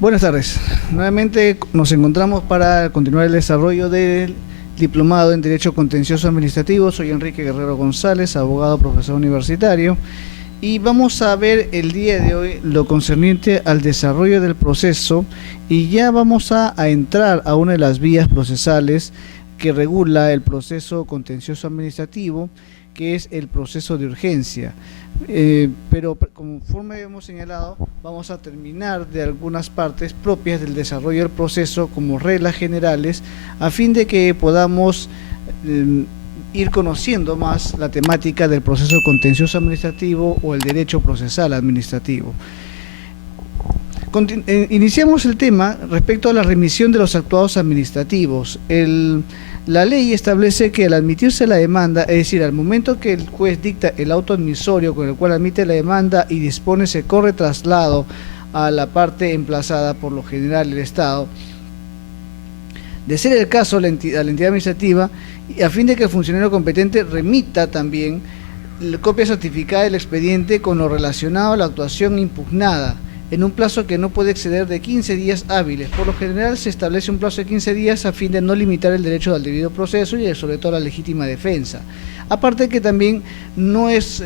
Buenas tardes. Nuevamente nos encontramos para continuar el desarrollo del diplomado en Derecho Contencioso Administrativo. Soy Enrique Guerrero González, abogado, profesor universitario, y vamos a ver el día de hoy lo concerniente al desarrollo del proceso, y ya vamos a entrar a una de las vías procesales que regula el proceso contencioso administrativo, que es el proceso de urgencia. Pero conforme hemos señalado, vamos a terminar de algunas partes propias del desarrollo del proceso como reglas generales, a fin de que podamos ir conociendo más la temática del proceso contencioso administrativo o el derecho procesal administrativo. Iniciamos el tema respecto a la remisión de los actuados administrativos. La ley establece que al admitirse la demanda, es decir, al momento que el juez dicta el auto admisorio con el cual admite la demanda y dispone se corre traslado a la parte emplazada, por lo general el Estado, de ser el caso a la entidad administrativa, y a fin de que el funcionario competente remita también la copia certificada del expediente con lo relacionado a la actuación impugnada, en un plazo que no puede exceder de 15 días hábiles. Por lo general se establece un plazo de 15 días a fin de no limitar el derecho al debido proceso y sobre todo la legítima defensa. Aparte que también no es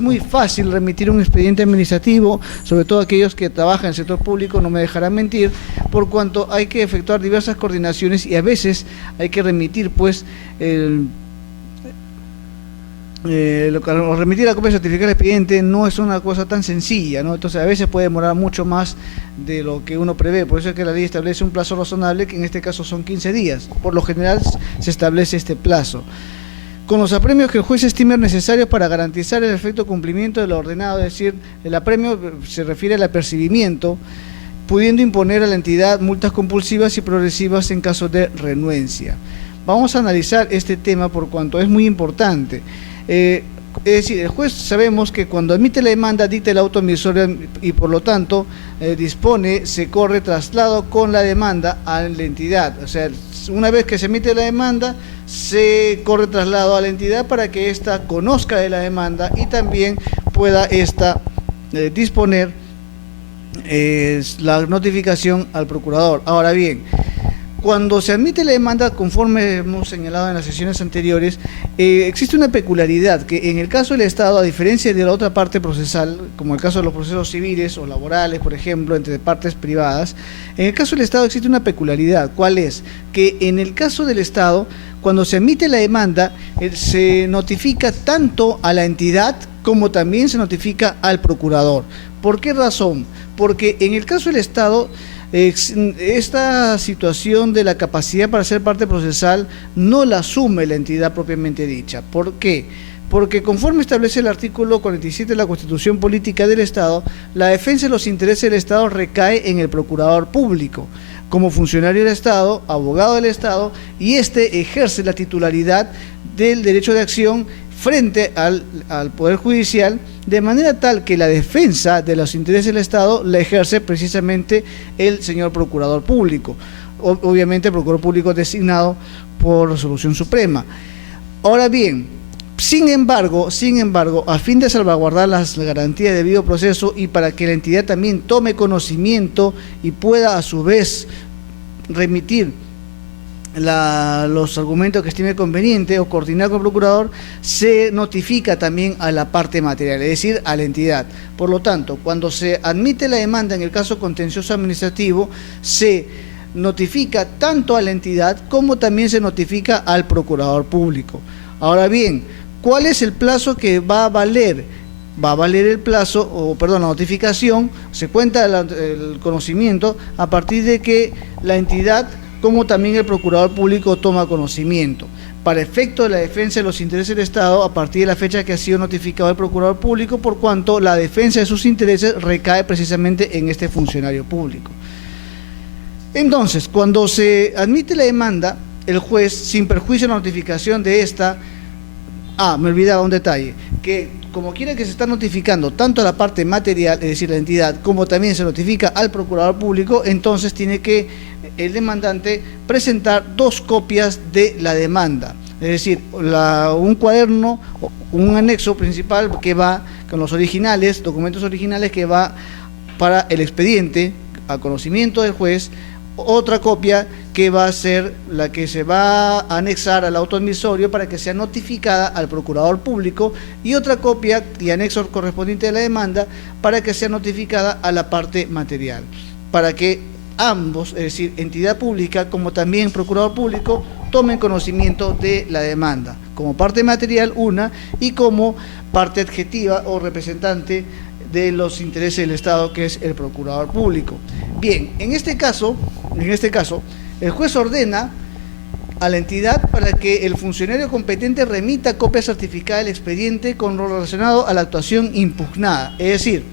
muy fácil remitir un expediente administrativo, sobre todo aquellos que trabajan en el sector público no me dejarán mentir, por cuanto hay que efectuar diversas coordinaciones y a veces hay que remitir remitir la copia certificada del expediente no es una cosa tan sencilla, ¿no? Entonces a veces puede demorar mucho más de lo que uno prevé. Por eso es que la ley establece un plazo razonable, que en este caso son 15 días. Por lo general se establece este plazo, con los apremios que el juez estime necesarios para garantizar el efecto cumplimiento de lo ordenado. Es decir, el apremio se refiere al apercibimiento, pudiendo imponer a la entidad multas compulsivas y progresivas en caso de renuencia. Vamos a analizar este tema por cuanto es muy importante. Es decir, el juez, sabemos que cuando admite la demanda dicta el auto admisorio y por lo tanto se corre traslado con la demanda a la entidad. O sea, una vez que se emite la demanda, se corre traslado a la entidad para que ésta conozca de la demanda y también pueda ésta disponer la notificación al procurador. Ahora bien, cuando se admite la demanda, conforme hemos señalado en las sesiones anteriores, existe una peculiaridad, que en el caso del Estado, a diferencia de la otra parte procesal, como el caso de los procesos civiles o laborales, por ejemplo, entre partes privadas, en el caso del Estado existe una peculiaridad. ¿Cuál es? Que en el caso del Estado, cuando se emite la demanda, se notifica tanto a la entidad como también se notifica al procurador. ¿Por qué razón? Porque en el caso del Estado, esta situación de la capacidad para ser parte procesal no la asume la entidad propiamente dicha. ¿Por qué? Porque conforme establece el artículo 47 de la Constitución Política del Estado, la defensa de los intereses del Estado recae en el procurador público, como funcionario del Estado, abogado del Estado, y éste ejerce la titularidad del derecho de acción frente al Poder Judicial, de manera tal que la defensa de los intereses del Estado la ejerce precisamente el señor Procurador Público, obviamente el Procurador Público designado por resolución suprema. Ahora bien, sin embargo, a fin de salvaguardar las garantías de debido proceso y para que la entidad también tome conocimiento y pueda a su vez remitir los argumentos que estime conveniente o coordinar con el procurador, se notifica también a la parte material, es decir, a la entidad. Por lo tanto, cuando se admite la demanda en el caso contencioso administrativo, se notifica tanto a la entidad como también se notifica al procurador público. Ahora bien, ¿cuál es el plazo que va a valer? Va a valer el plazo, la notificación, se cuenta el conocimiento a partir de que la entidad como también el procurador público toma conocimiento, para efecto de la defensa de los intereses del Estado a partir de la fecha que ha sido notificado el procurador público, por cuanto la defensa de sus intereses recae precisamente en este funcionario público. Entonces, cuando se admite la demanda, el juez, sin perjuicio de la notificación de esta, me olvidaba un detalle, que como quiera que se está notificando tanto a la parte material, es decir, la entidad, como también se notifica al procurador público, entonces tiene que el demandante presentar 2 copias de la demanda, es decir, un cuaderno, un anexo principal que va con los originales, documentos originales que va para el expediente a conocimiento del juez, otra copia que va a ser la que se va a anexar al auto admisorio para que sea notificada al procurador público, y otra copia y anexo correspondiente de la demanda para que sea notificada a la parte material, para que ambos, es decir, entidad pública como también procurador público, tomen conocimiento de la demanda, como parte material una y como parte adjetiva o representante de los intereses del Estado, que es el procurador público. Bien, en este caso, el juez ordena a la entidad para que el funcionario competente remita copia certificada del expediente con lo relacionado a la actuación impugnada. Es decir,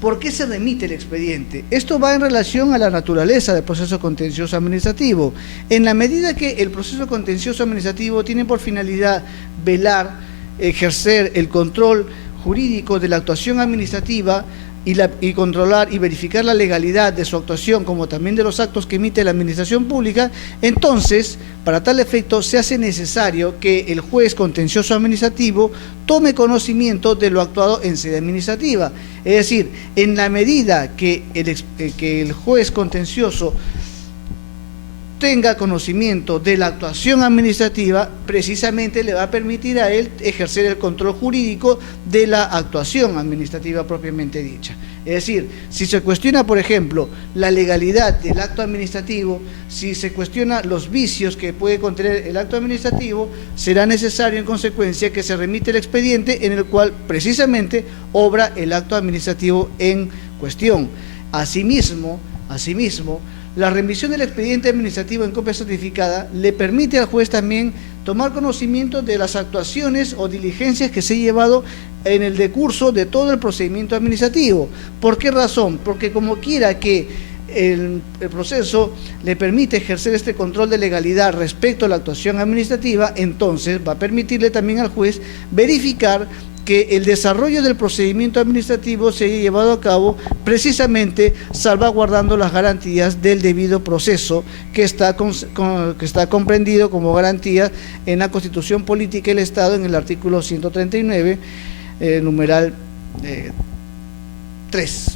¿por qué se remite el expediente? Esto va en relación a la naturaleza del proceso contencioso administrativo. En la medida que el proceso contencioso administrativo tiene por finalidad velar, ejercer el control jurídico de la actuación administrativa y controlar y verificar la legalidad de su actuación, como también de los actos que emite la administración pública, entonces, para tal efecto, se hace necesario que el juez contencioso administrativo tome conocimiento de lo actuado en sede administrativa. Es decir, en la medida que el juez contencioso tenga conocimiento de la actuación administrativa, precisamente le va a permitir a él ejercer el control jurídico de la actuación administrativa propiamente dicha. Es decir, si se cuestiona, por ejemplo, la legalidad del acto administrativo, si se cuestiona los vicios que puede contener el acto administrativo, será necesario en consecuencia que se remite el expediente en el cual precisamente obra el acto administrativo en cuestión. Asimismo, la remisión del expediente administrativo en copia certificada le permite al juez también tomar conocimiento de las actuaciones o diligencias que se ha llevado en el decurso de todo el procedimiento administrativo. ¿Por qué razón? Porque como quiera que el proceso le permite ejercer este control de legalidad respecto a la actuación administrativa, entonces va a permitirle también al juez verificar que el desarrollo del procedimiento administrativo se haya llevado a cabo precisamente salvaguardando las garantías del debido proceso que está comprendido como garantía en la Constitución Política del Estado en el artículo 139, numeral 3.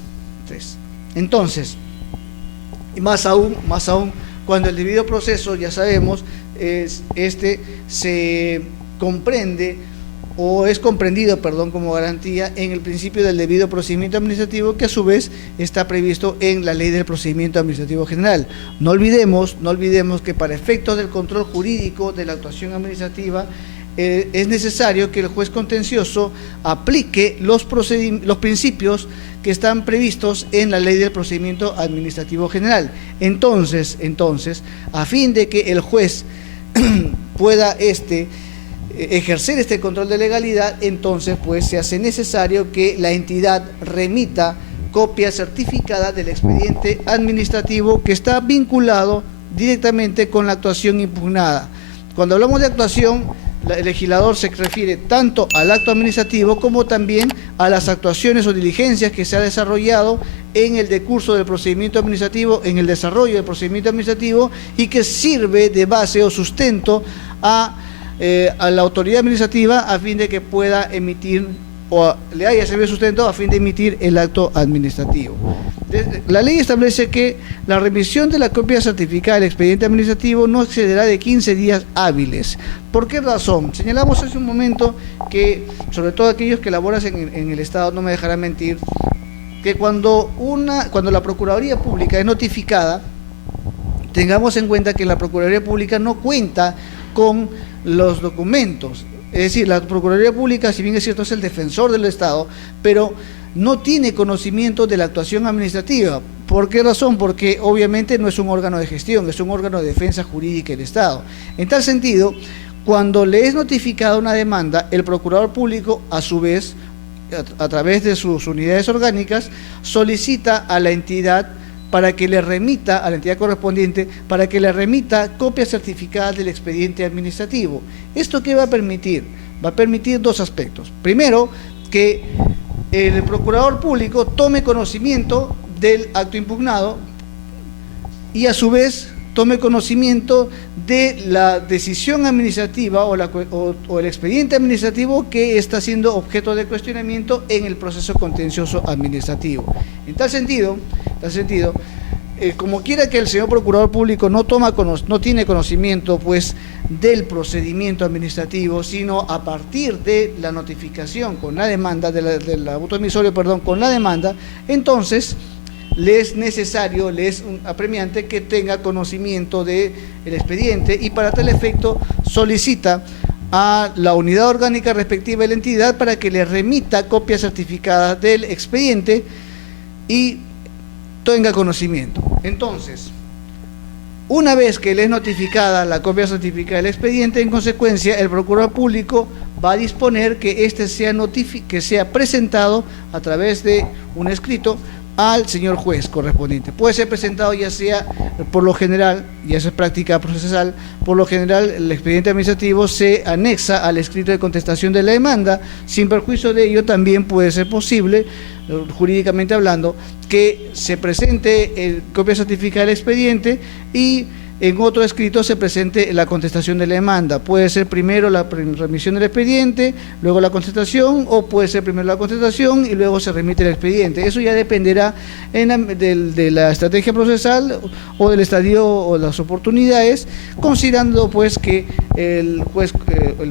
Entonces, más aún, cuando el debido proceso, ya sabemos, se comprende o es comprendido, como garantía en el principio del debido procedimiento administrativo, que a su vez está previsto en la Ley del Procedimiento Administrativo General. No olvidemos que para efectos del control jurídico de la actuación administrativa es necesario que el juez contencioso aplique los principios que están previstos en la Ley del Procedimiento Administrativo General. Entonces, a fin de que el juez pueda ejercer este control de legalidad, entonces pues se hace necesario que la entidad remita copia certificada del expediente administrativo que está vinculado directamente con la actuación impugnada. Cuando hablamos de actuación, el legislador se refiere tanto al acto administrativo como también a las actuaciones o diligencias que se ha desarrollado en el decurso del procedimiento administrativo, en el desarrollo del procedimiento administrativo, y que sirve de base o sustento a la autoridad administrativa a fin de que pueda emitir o le haya servido sustento a fin de emitir el acto administrativo. La ley establece que la remisión de la copia certificada del expediente administrativo no excederá de 15 días hábiles. ¿Por qué razón? Señalamos hace un momento que, sobre todo aquellos que laboran en el Estado, no me dejarán mentir, que cuando la Procuraduría Pública es notificada, tengamos en cuenta que la Procuraduría Pública no cuenta con los documentos. Es decir, la Procuraduría Pública, si bien es cierto, es el defensor del Estado, pero no tiene conocimiento de la actuación administrativa. ¿Por qué razón? Porque obviamente no es un órgano de gestión, es un órgano de defensa jurídica del Estado. En tal sentido, cuando le es notificada una demanda, el Procurador Público, a su vez, a través de sus unidades orgánicas, solicita a la entidad para que le remita, a la entidad correspondiente, para que le remita copias certificadas del expediente administrativo. ¿Esto qué va a permitir? Va a permitir dos aspectos. Primero, que el Procurador Público tome conocimiento del acto impugnado y a su vez tome conocimiento de la decisión administrativa o el expediente administrativo que está siendo objeto de cuestionamiento en el proceso contencioso administrativo. En tal sentido, tal sentido, como quiera que el señor procurador público no tiene conocimiento pues del procedimiento administrativo, sino a partir de la notificación con la demanda, del autoemisorio, perdón, con la demanda, entonces le es necesario, le es apremiante que tenga conocimiento del expediente, y para tal efecto solicita a la unidad orgánica respectiva de la entidad para que le remita copias certificadas del expediente y tenga conocimiento. Entonces, una vez que le es notificada la copia certificada del expediente, en consecuencia, el procurador público va a disponer que éste sea presentado a través de un escrito al señor juez correspondiente. Puede ser presentado ya sea, por lo general, y eso es práctica procesal, por lo general el expediente administrativo se anexa al escrito de contestación de la demanda. Sin perjuicio de ello, también puede ser posible, jurídicamente hablando, que se presente copia certificada del expediente y en otro escrito se presente la contestación de la demanda. Puede ser primero la remisión del expediente, luego la contestación, o puede ser primero la contestación y luego se remite el expediente. Eso ya dependerá de la estrategia procesal o del estadio o las oportunidades, considerando pues que el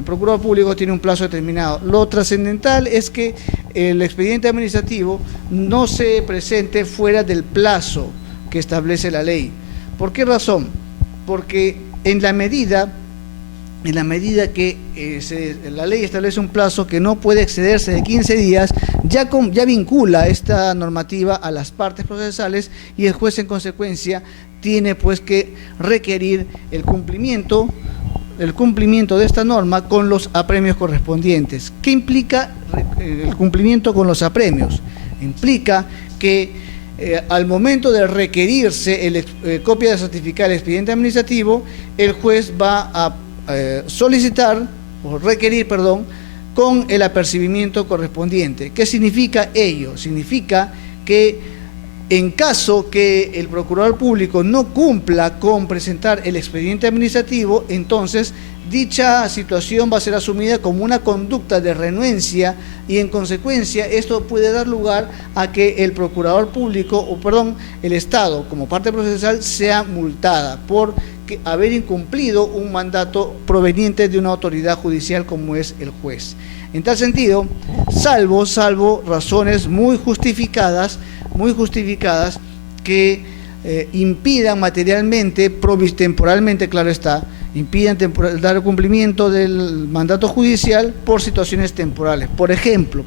procurador público tiene un plazo determinado. Lo trascendental es que el expediente administrativo no se presente fuera del plazo que establece la ley. ¿Por qué razón? Porque en la medida que la ley establece un plazo que no puede excederse de 15 días, ya vincula esta normativa a las partes procesales, y el juez en consecuencia tiene pues que requerir el cumplimiento de esta norma con los apremios correspondientes. ¿Qué implica el cumplimiento con los apremios? Implica que al momento de requerirse copia de certificado del expediente administrativo, el juez va a requerir con el apercibimiento correspondiente. ¿Qué significa ello? Significa que en caso que el procurador público no cumpla con presentar el expediente administrativo, entonces dicha situación va a ser asumida como una conducta de renuencia, y en consecuencia esto puede dar lugar a que el procurador público, el Estado como parte procesal, sea multada por haber incumplido un mandato proveniente de una autoridad judicial como es el juez. En tal sentido, salvo razones muy justificadas que impidan materialmente, temporalmente, claro está, impidan dar cumplimiento del mandato judicial por situaciones temporales. Por ejemplo,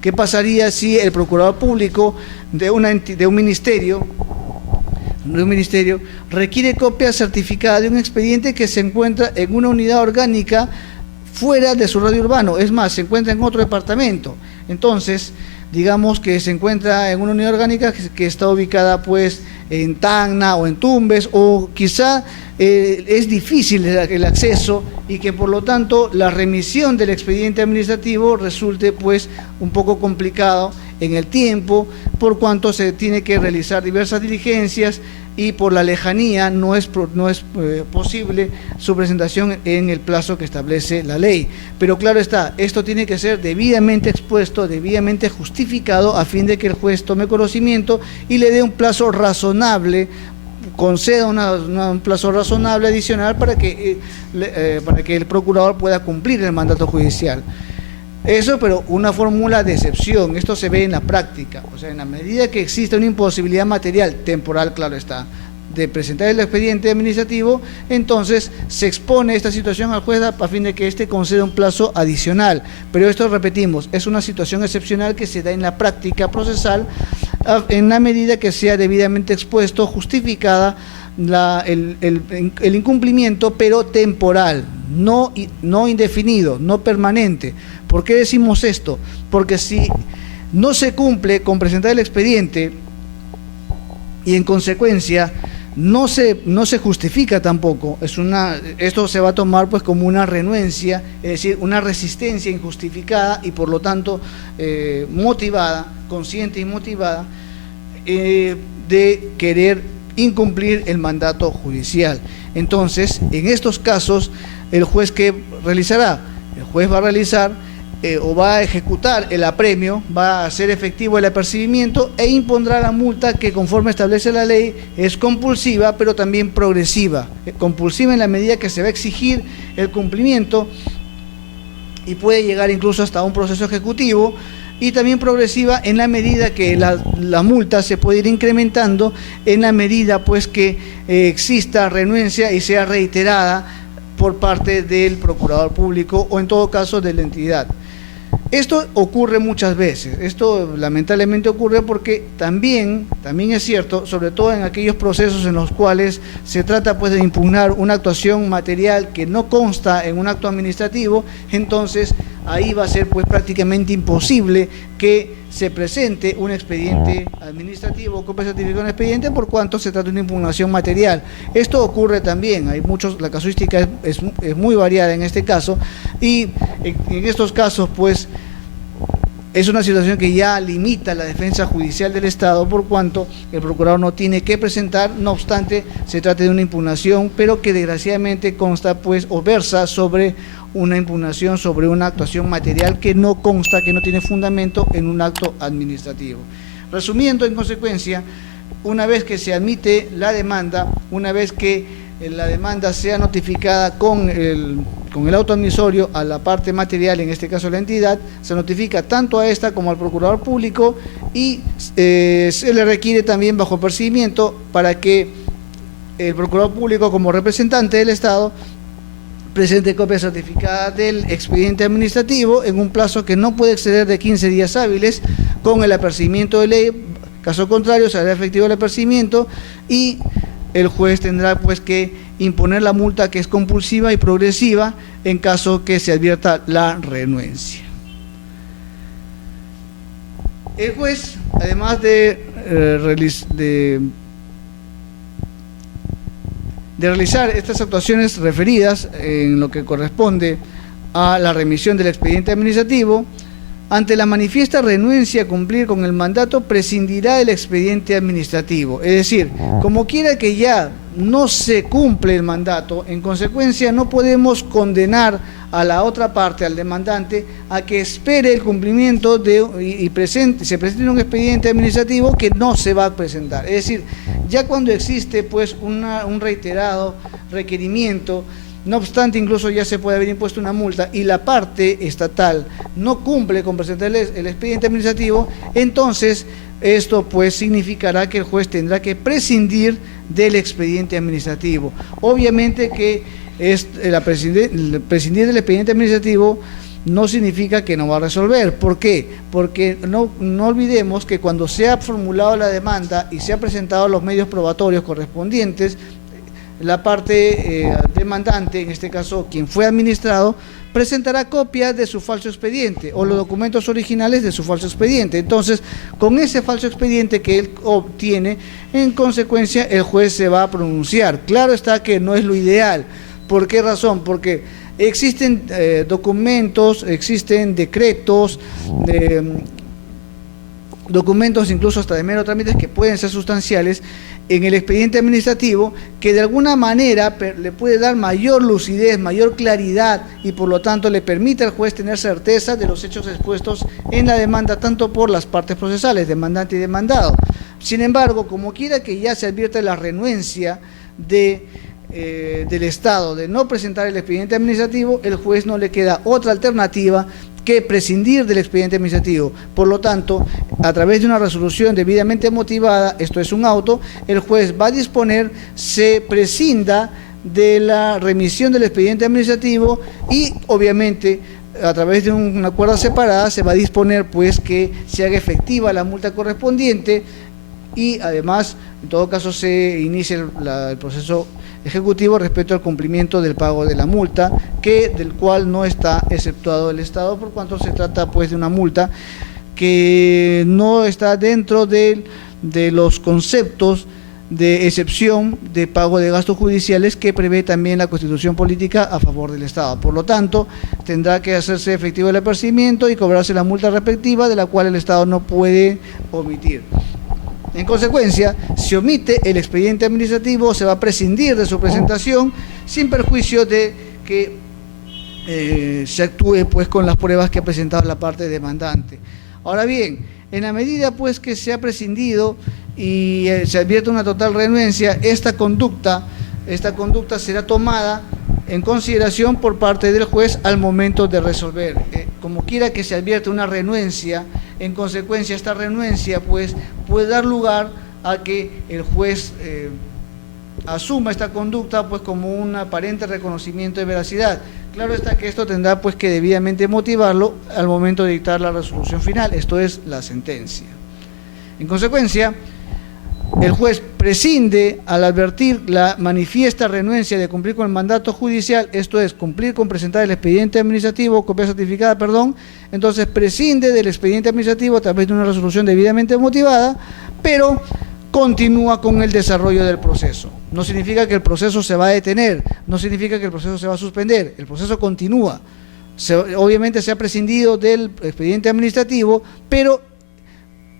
¿qué pasaría si el procurador público de un ministerio requiere copia certificada de un expediente que se encuentra en una unidad orgánica fuera de su radio urbano? Es más, se encuentra en otro departamento. Entonces, digamos que se encuentra en una unidad orgánica que está ubicada pues en Tacna o en Tumbes, o quizá es difícil el acceso, y que por lo tanto la remisión del expediente administrativo resulte pues un poco complicado en el tiempo, por cuanto se tiene que realizar diversas diligencias y por la lejanía no es posible su presentación en el plazo que establece la ley. Pero claro está, esto tiene que ser debidamente expuesto, debidamente justificado, a fin de que el juez tome conocimiento y le dé un plazo razonable, conceda un plazo razonable adicional para que el procurador pueda cumplir el mandato judicial. Eso, pero una fórmula de excepción. Esto se ve en la práctica. O sea, en la medida que existe una imposibilidad material, temporal, claro está, de presentar el expediente administrativo, entonces se expone esta situación al juez a fin de que éste conceda un plazo adicional. Pero esto, repetimos, es una situación excepcional que se da en la práctica procesal, en la medida que sea debidamente expuesto, justificada el incumplimiento, pero temporal, no indefinido, no permanente. ¿Por qué decimos esto? Porque si no se cumple con presentar el expediente y en consecuencia no se justifica tampoco, esto se va a tomar pues como una renuencia, es decir, una resistencia injustificada y por lo tanto motivada, consciente y motivada, de querer incumplir el mandato judicial. Entonces, en estos casos, el juez, ¿qué realizará? El juez va a realizar o va a ejecutar el apremio, va a hacer efectivo el apercibimiento e impondrá la multa que, conforme establece la ley, es compulsiva pero también progresiva. Compulsiva en la medida que se va a exigir el cumplimiento y puede llegar incluso hasta un proceso ejecutivo, y también progresiva en la medida que la multa se puede ir incrementando en la medida pues que exista renuencia y sea reiterada por parte del procurador público o en todo caso de la entidad. Esto ocurre muchas veces, esto lamentablemente ocurre porque también es cierto, sobre todo en aquellos procesos en los cuales se trata pues de impugnar una actuación material que no consta en un acto administrativo, entonces ahí va a ser pues prácticamente imposible que se presente un expediente administrativo o copia certificada de un expediente por cuanto se trata de una impugnación material. Esto ocurre también, la casuística es muy variada en este caso, y en estos casos pues es una situación que ya limita la defensa judicial del Estado por cuanto el procurador no tiene que presentar, no obstante se trata de una impugnación, pero que desgraciadamente consta pues o versa sobre una impugnación sobre una actuación material que no consta, que no tiene fundamento en un acto administrativo. Resumiendo, en consecuencia, una vez que se admite la demanda, una vez que la demanda sea notificada con el auto admisorio a la parte material, en este caso la entidad, se notifica tanto a esta como al procurador público y se le requiere también bajo procedimiento para que el procurador público, como representante del Estado, presente copia certificada del expediente administrativo en un plazo que no puede exceder de 15 días hábiles con el apercibimiento de ley. Caso contrario, se hará efectivo el apercibimiento y el juez tendrá pues que imponer la multa, que es compulsiva y progresiva en caso que se advierta la renuencia. El juez, además de realizar estas actuaciones referidas en lo que corresponde a la remisión del expediente administrativo, ante la manifiesta renuencia a cumplir con el mandato, prescindirá del expediente administrativo. Es decir, como quiera que ya no se cumple el mandato, en consecuencia no podemos condenar a la otra parte, al demandante, a que espere el cumplimiento se presente un expediente administrativo que no se va a presentar. Es decir, ya cuando existe pues un reiterado requerimiento, no obstante, incluso ya se puede haber impuesto una multa y la parte estatal no cumple con presentar el expediente administrativo, entonces esto pues significará que el juez tendrá que prescindir del expediente administrativo. Obviamente que prescindir del expediente administrativo no significa que no va a resolver. ¿Por qué? Porque no olvidemos que cuando se ha formulado la demanda y se ha presentado los medios probatorios correspondientes, la parte demandante, en este caso quien fue administrado, presentará copias de su falso expediente o los documentos originales de su falso expediente. Entonces, con ese falso expediente que él obtiene, en consecuencia el juez se va a pronunciar. Claro está que no es lo ideal. ¿Por qué razón? Porque existen documentos, existen decretos, documentos incluso hasta de mero trámites que pueden ser sustanciales en el expediente administrativo que de alguna manera le puede dar mayor lucidez, mayor claridad y por lo tanto le permite al juez tener certeza de los hechos expuestos en la demanda tanto por las partes procesales, demandante y demandado. Sin embargo, como quiera que ya se advierta la renuencia del Estado de no presentar el expediente administrativo, el juez no le queda otra alternativa que prescindir del expediente administrativo. Por lo tanto, a través de una resolución debidamente motivada, esto es un auto, el juez va a disponer se prescinda de la remisión del expediente administrativo y obviamente a través de una acuerdo separada se va a disponer pues que se haga efectiva la multa correspondiente y además en todo caso se inicie el proceso ejecutivo respecto al cumplimiento del pago de la multa, del cual no está exceptuado el Estado, por cuanto se trata pues de una multa que no está dentro de los conceptos de excepción de pago de gastos judiciales que prevé también la Constitución Política a favor del Estado. Por lo tanto, tendrá que hacerse efectivo el apercibimiento y cobrarse la multa respectiva, de la cual el Estado no puede omitir. En consecuencia, si omite el expediente administrativo, se va a prescindir de su presentación sin perjuicio de que se actúe pues con las pruebas que ha presentado la parte demandante. Ahora bien, en la medida pues que se ha prescindido y se advierte una total renuencia, esta conducta será tomada en consideración por parte del juez al momento de resolver. Como quiera que se advierte una renuencia, en consecuencia esta renuencia pues puede dar lugar a que el juez asuma esta conducta pues como un aparente reconocimiento de veracidad. Claro está que esto tendrá pues que debidamente motivarlo al momento de dictar la resolución final, esto es la sentencia. En consecuencia, el juez prescinde al advertir la manifiesta renuencia de cumplir con el mandato judicial, esto es, cumplir con presentar el expediente administrativo, copia certificada, entonces prescinde del expediente administrativo a través de una resolución debidamente motivada, pero continúa con el desarrollo del proceso. No significa que el proceso se va a detener, no significa que el proceso se va a suspender, el proceso continúa. Obviamente se ha prescindido del expediente administrativo, pero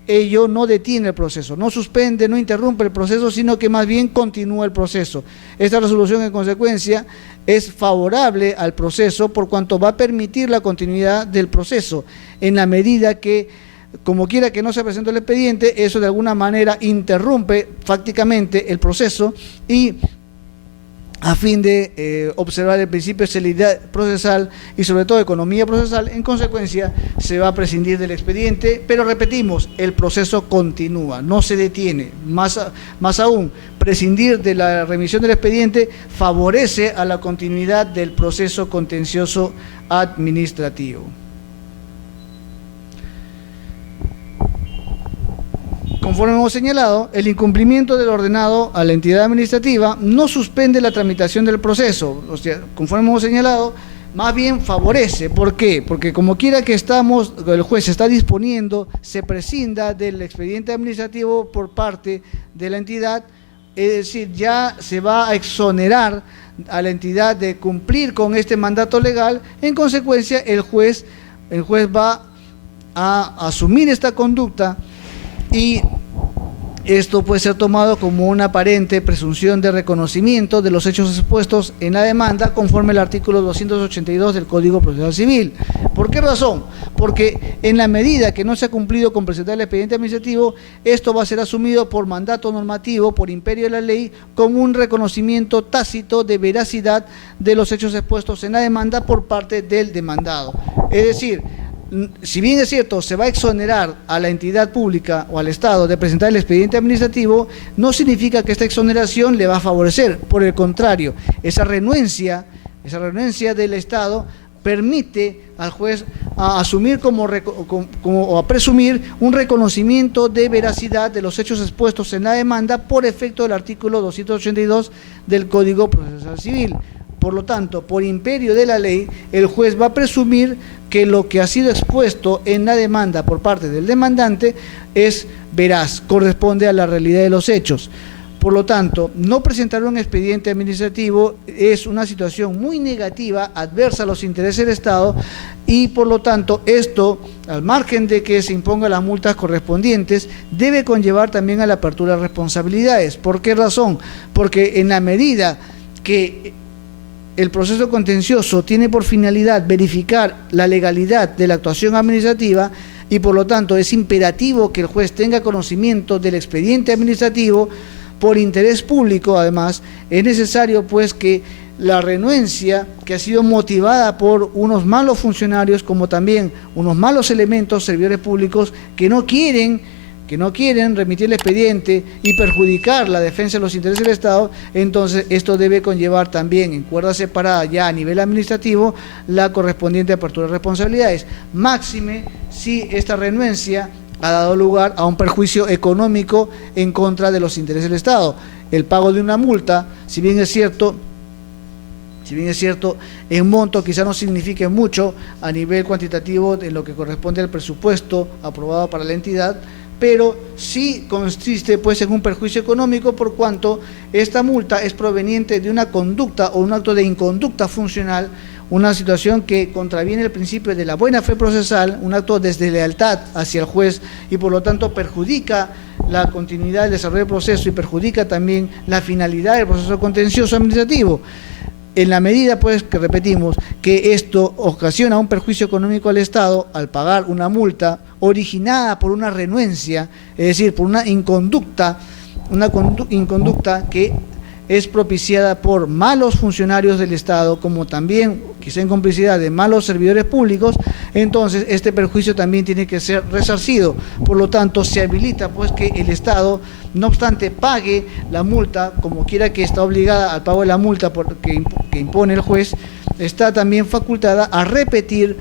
ello no detiene el proceso, no suspende, no interrumpe el proceso, sino que más bien continúa el proceso. Esta resolución, en consecuencia, es favorable al proceso por cuanto va a permitir la continuidad del proceso, en la medida que, como quiera que no se presente el expediente, eso de alguna manera interrumpe fácticamente el proceso y a fin de observar el principio de celeridad procesal y sobre todo economía procesal, en consecuencia se va a prescindir del expediente, pero repetimos, el proceso continúa, no se detiene. Más aún, prescindir de la remisión del expediente favorece a la continuidad del proceso contencioso administrativo. Conforme hemos señalado, el incumplimiento del ordenado a la entidad administrativa no suspende la tramitación del proceso, o sea, conforme hemos señalado, más bien favorece. ¿Por qué? Porque como quiera que el juez está disponiendo, se prescinda del expediente administrativo por parte de la entidad, es decir, ya se va a exonerar a la entidad de cumplir con este mandato legal, en consecuencia el juez va a asumir esta conducta y esto puede ser tomado como una aparente presunción de reconocimiento de los hechos expuestos en la demanda conforme al artículo 282 del Código Procesal Civil. ¿Por qué razón? Porque en la medida que no se ha cumplido con presentar el expediente administrativo, esto va a ser asumido por mandato normativo, por imperio de la ley, como un reconocimiento tácito de veracidad de los hechos expuestos en la demanda por parte del demandado. Es decir, si bien es cierto, se va a exonerar a la entidad pública o al Estado de presentar el expediente administrativo, no significa que esta exoneración le va a favorecer. Por el contrario, esa renuencia del Estado permite al juez a asumir o a presumir un reconocimiento de veracidad de los hechos expuestos en la demanda por efecto del artículo 282 del Código Procesal Civil. Por lo tanto, por imperio de la ley, el juez va a presumir que lo que ha sido expuesto en la demanda por parte del demandante es veraz, corresponde a la realidad de los hechos. Por lo tanto, no presentar un expediente administrativo es una situación muy negativa, adversa a los intereses del Estado y por lo tanto esto, al margen de que se impongan las multas correspondientes, debe conllevar también a la apertura de responsabilidades. ¿Por qué razón? Porque en la medida que el proceso contencioso tiene por finalidad verificar la legalidad de la actuación administrativa y por lo tanto es imperativo que el juez tenga conocimiento del expediente administrativo por interés público. Además, es necesario pues que la renuencia que ha sido motivada por unos malos funcionarios como también unos malos elementos, servidores públicos que no quieren remitir el expediente y perjudicar la defensa de los intereses del Estado, entonces esto debe conllevar también en cuerda separada ya a nivel administrativo la correspondiente apertura de responsabilidades, máxime si esta renuencia ha dado lugar a un perjuicio económico en contra de los intereses del Estado. El pago de una multa, si bien es cierto, en monto quizá no signifique mucho a nivel cuantitativo de lo que corresponde al presupuesto aprobado para la entidad, pero sí consiste pues en un perjuicio económico por cuanto esta multa es proveniente de una conducta o un acto de inconducta funcional, una situación que contraviene el principio de la buena fe procesal, un acto de deslealtad hacia el juez y por lo tanto perjudica la continuidad del desarrollo del proceso y perjudica también la finalidad del proceso contencioso administrativo. En la medida, pues, que repetimos, que esto ocasiona un perjuicio económico al Estado al pagar una multa originada por una renuencia, es decir, por una inconducta que es propiciada por malos funcionarios del Estado, como también, quizá en complicidad de malos servidores públicos, entonces este perjuicio también tiene que ser resarcido. Por lo tanto, se habilita pues que el Estado, no obstante, pague la multa, como quiera que está obligada al pago de la multa que impone el juez, está también facultada a repetir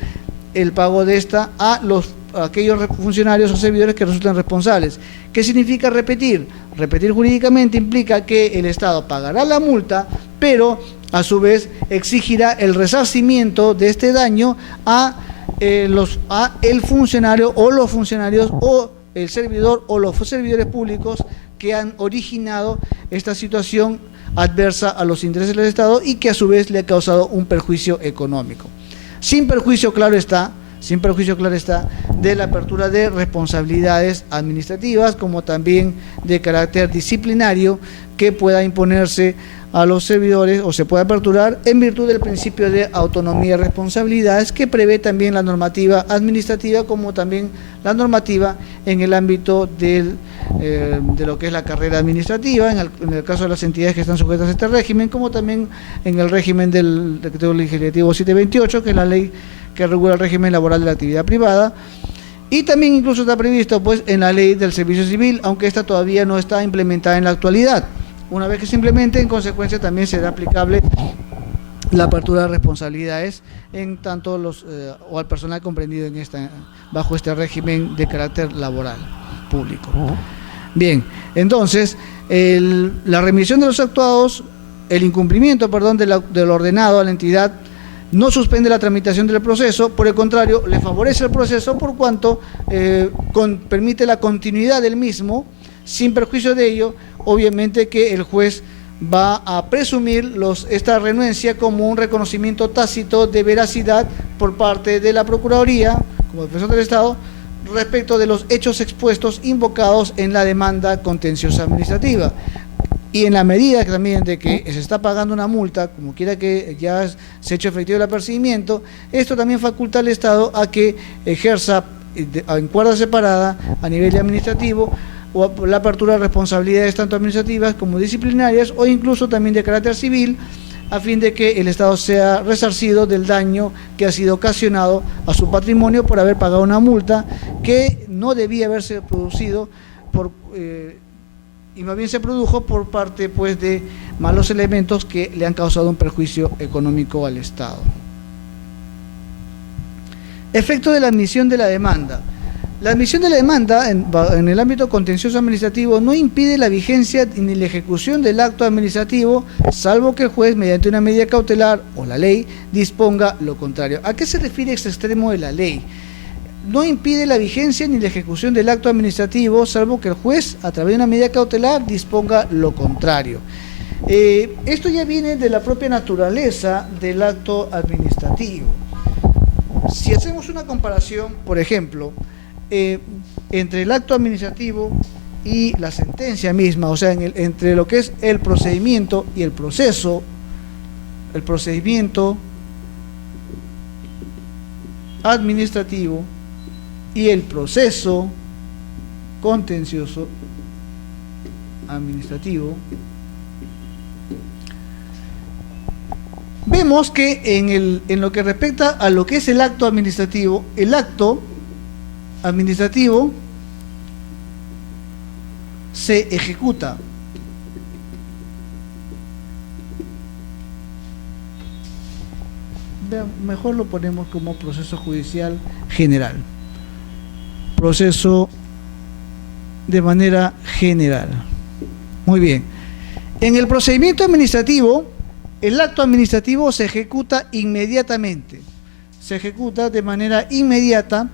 el pago de esta a aquellos funcionarios o servidores que resulten responsables. ¿Qué significa repetir? Repetir jurídicamente implica que el Estado pagará la multa, pero a su vez exigirá el resarcimiento de este daño a el funcionario o los funcionarios o el servidor o los servidores públicos que han originado esta situación adversa a los intereses del Estado y que a su vez le ha causado un perjuicio económico. Sin perjuicio, claro está, de la apertura de responsabilidades administrativas, como también de carácter disciplinario, que pueda imponerse a los servidores o se puede aperturar en virtud del principio de autonomía y responsabilidades que prevé también la normativa administrativa, como también la normativa en el ámbito de lo que es la carrera administrativa, en el caso de las entidades que están sujetas a este régimen, como también en el régimen del Decreto Legislativo 728, que es la ley que regula el régimen laboral de la actividad privada, y también incluso está previsto pues en la ley del servicio civil, aunque esta todavía no está implementada en la actualidad. Una vez que se implemente, en consecuencia también será aplicable la apertura de responsabilidades en tanto o al personal comprendido bajo este régimen de carácter laboral público. Bien, entonces la remisión de los actuados, el incumplimiento, de lo ordenado a la entidad no suspende la tramitación del proceso, por el contrario, le favorece el proceso por cuanto permite la continuidad del mismo. Sin perjuicio de ello, obviamente que el juez va a presumir esta renuencia como un reconocimiento tácito de veracidad por parte de la Procuraduría, como defensor del Estado, respecto de los hechos expuestos invocados en la demanda contenciosa administrativa. Y en la medida también de que se está pagando una multa, como quiera que ya se ha hecho efectivo el apercibimiento, esto también faculta al Estado a que ejerza en cuerda separada a nivel administrativo o la apertura de responsabilidades tanto administrativas como disciplinarias o incluso también de carácter civil, a fin de que el Estado sea resarcido del daño que ha sido ocasionado a su patrimonio por haber pagado una multa que no debía haberse producido y más bien se produjo por parte pues de malos elementos que le han causado un perjuicio económico al Estado. Efecto de la admisión de la demanda. La admisión de la demanda en el ámbito contencioso administrativo no impide la vigencia ni la ejecución del acto administrativo, salvo que el juez, mediante una medida cautelar o la ley, disponga lo contrario. ¿A qué se refiere este extremo de la ley? No impide la vigencia ni la ejecución del acto administrativo, salvo que el juez, a través de una medida cautelar, disponga lo contrario. Esto ya viene de la propia naturaleza del acto administrativo. Si hacemos una comparación, por ejemplo, entre el acto administrativo y la sentencia misma, o sea, entre lo que es el procedimiento y el proceso, el procedimiento administrativo y el proceso contencioso administrativo, vemos que en lo que respecta a lo que es el acto administrativo se ejecuta. Mejor lo ponemos como proceso judicial general. Proceso de manera general. Muy bien. En el procedimiento administrativo, el acto administrativo se ejecuta inmediatamente. Se ejecuta de manera inmediata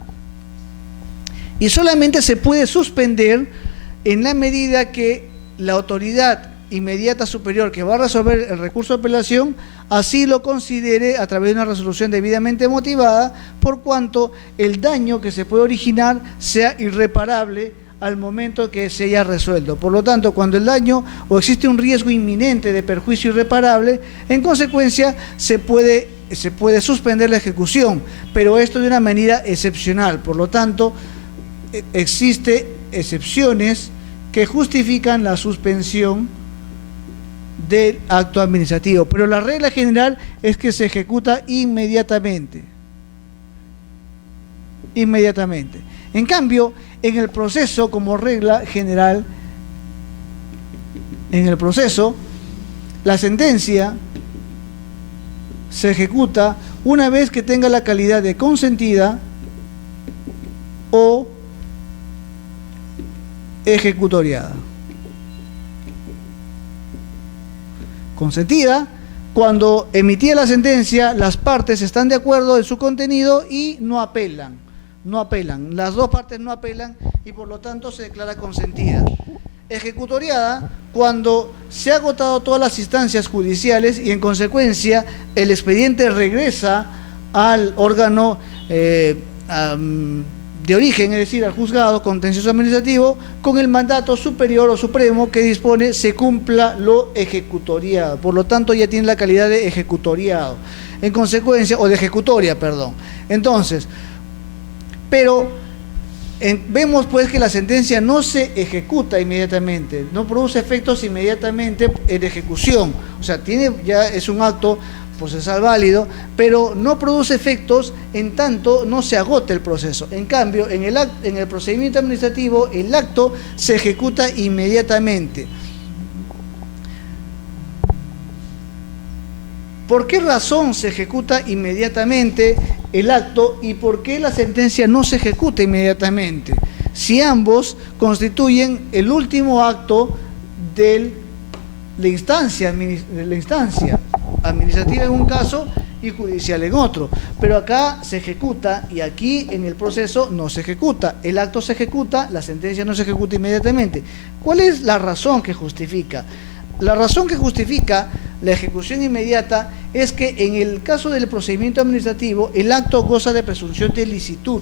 y solamente se puede suspender en la medida que la autoridad inmediata superior que va a resolver el recurso de apelación así lo considere a través de una resolución debidamente motivada, por cuanto el daño que se puede originar sea irreparable al momento que se haya resuelto. Por lo tanto, cuando el daño o existe un riesgo inminente de perjuicio irreparable, en consecuencia se puede suspender la ejecución, pero esto de una manera excepcional. Por lo tanto, existen excepciones que justifican la suspensión del acto administrativo, pero la regla general es que se ejecuta inmediatamente. Inmediatamente. En cambio, en el proceso, como regla general, en el proceso, la sentencia se ejecuta una vez que tenga la calidad de consentida o ejecutoriada. Consentida, cuando emitida la sentencia, las partes están de acuerdo en su contenido y no apelan. No apelan. Las dos partes no apelan y por lo tanto se declara consentida. Ejecutoriada, cuando se han agotado todas las instancias judiciales y en consecuencia el expediente regresa al órgano de origen, es decir, al juzgado contencioso administrativo, con el mandato superior o supremo que dispone se cumpla lo ejecutoriado. Por lo tanto, ya tiene la calidad de ejecutoriado. En consecuencia, o de ejecutoria, perdón. Entonces, pero vemos pues que la sentencia no se ejecuta inmediatamente, no produce efectos inmediatamente en ejecución. O sea, es un acto procesal válido, pero no produce efectos en tanto no se agote el proceso. En cambio, en el procedimiento administrativo, el acto se ejecuta inmediatamente. ¿Por qué razón se ejecuta inmediatamente el acto y por qué la sentencia no se ejecuta inmediatamente? Si ambos constituyen el último acto de la instancia administrativa en un caso y judicial en otro. Pero acá se ejecuta y aquí en el proceso no se ejecuta. El acto se ejecuta, la sentencia no se ejecuta inmediatamente. ¿Cuál es la razón que justifica? La razón que justifica la ejecución inmediata es que en el caso del procedimiento administrativo el acto goza de presunción de licitud.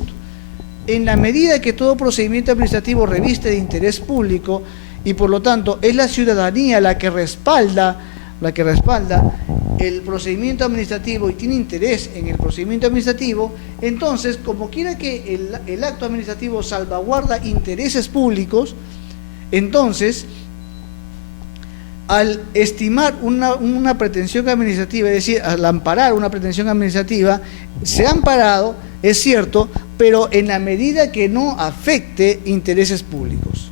En la medida que todo procedimiento administrativo reviste de interés público y por lo tanto es la ciudadanía la que respalda el procedimiento administrativo y tiene interés en el procedimiento administrativo, entonces como quiera que el acto administrativo salvaguarda intereses públicos, entonces al estimar una pretensión administrativa, es decir, al amparar una pretensión administrativa, se ha amparado, es cierto, pero en la medida que no afecte intereses públicos,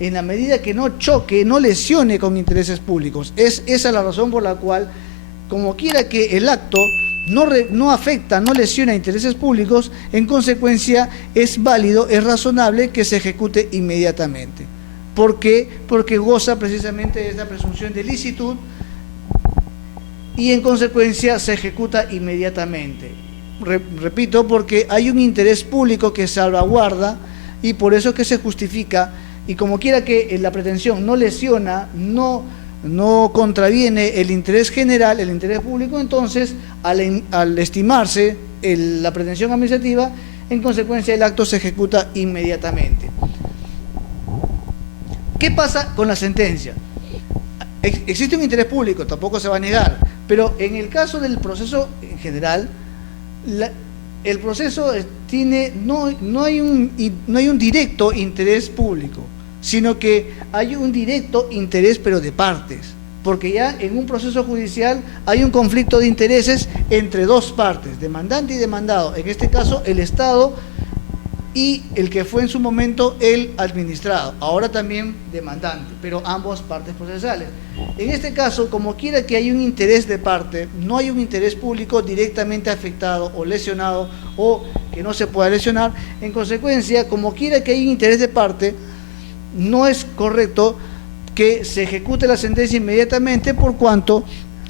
en la medida que no choque, no lesione con intereses públicos. Es esa la razón por la cual, como quiera que el acto no afecta, no lesiona intereses públicos, en consecuencia es válido, es razonable que se ejecute inmediatamente. ¿Por qué? Porque goza precisamente de esta presunción de licitud y en consecuencia se ejecuta inmediatamente. Repito, porque hay un interés público que salvaguarda y por eso que se justifica, y como quiera que la pretensión no lesiona, no contraviene el interés general, el interés público, entonces al estimarse la pretensión administrativa, en consecuencia el acto se ejecuta inmediatamente. ¿Qué pasa con la sentencia? Existe un interés público, tampoco se va a negar, pero en el caso del proceso en general, el proceso no hay un directo interés público, sino que hay un directo interés pero de partes, porque ya en un proceso judicial hay un conflicto de intereses entre dos partes, demandante y demandado, en este caso el Estado y el que fue en su momento el administrado, ahora también demandante, pero ambas partes procesales. En este caso, como quiera que hay un interés de parte, no hay un interés público directamente afectado o lesionado o que no se pueda lesionar, en consecuencia, como quiera que hay un interés de parte, no es correcto que se ejecute la sentencia inmediatamente por cuanto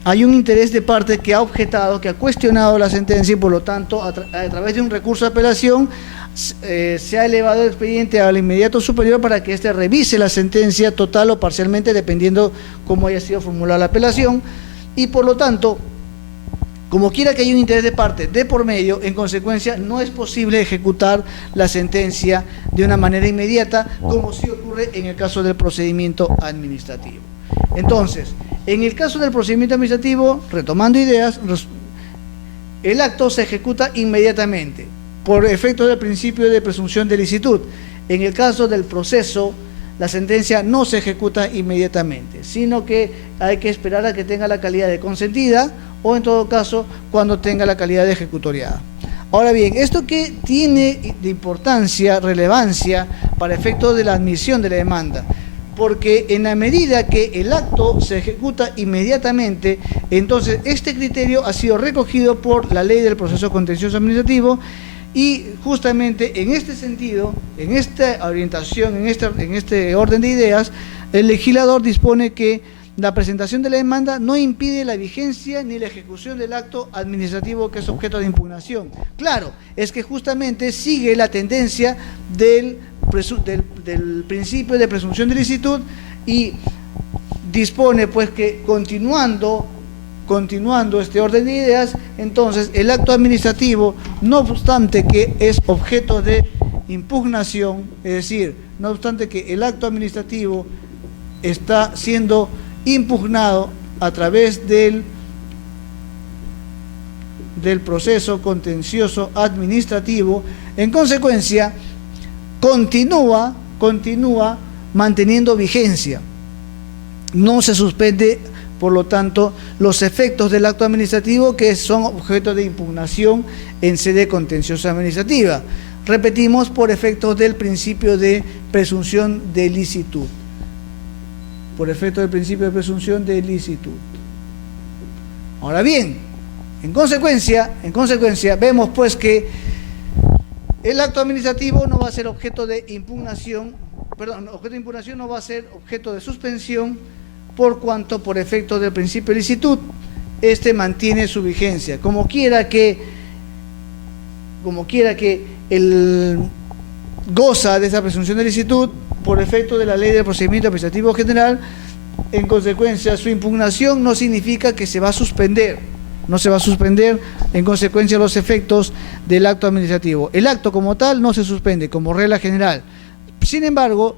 hay un interés de parte que ha objetado, que ha cuestionado la sentencia y por lo tanto a través de un recurso de apelación se ha elevado el expediente al inmediato superior para que éste revise la sentencia total o parcialmente dependiendo cómo haya sido formulada la apelación y por lo tanto Como quiera que haya un interés de parte de por medio, en consecuencia no es posible ejecutar la sentencia de una manera inmediata, como sí ocurre en el caso del procedimiento administrativo. Entonces, en el caso del procedimiento administrativo, retomando ideas, el acto se ejecuta inmediatamente, por efecto del principio de presunción de licitud. En el caso del proceso, la sentencia no se ejecuta inmediatamente, sino que hay que esperar a que tenga la calidad de consentida o en todo caso cuando tenga la calidad de ejecutoriada. Ahora bien, esto que tiene de importancia, relevancia para efecto de la admisión de la demanda, porque en la medida que el acto se ejecuta inmediatamente, entonces este criterio ha sido recogido por la Ley del Proceso Contencioso Administrativo. Y justamente en este sentido, en esta orientación, en este orden de ideas, el legislador dispone que la presentación de la demanda no impide la vigencia ni la ejecución del acto administrativo que es objeto de impugnación. Claro, es que justamente sigue la tendencia del principio de presunción de licitud y dispone pues que continuando este orden de ideas, entonces el acto administrativo, no obstante que es objeto de impugnación, es decir, no obstante que el acto administrativo está siendo impugnado a través del proceso contencioso administrativo, en consecuencia continúa manteniendo vigencia, no se suspende. Por lo tanto, los efectos del acto administrativo que son objeto de impugnación en sede contenciosa administrativa. Repetimos, por efectos del principio de presunción de licitud. Por efecto del principio de presunción de licitud. Ahora bien, en consecuencia, vemos pues que el acto administrativo no va a ser objeto de impugnación, no va a ser objeto de suspensión, por cuanto por efecto del principio de licitud, este mantiene su vigencia. Como quiera que él goza de esa presunción de licitud, por efecto de la Ley del Procedimiento Administrativo General, en consecuencia su impugnación no significa que se va a suspender, en consecuencia los efectos del acto administrativo. El acto como tal no se suspende como regla general. Sin embargo,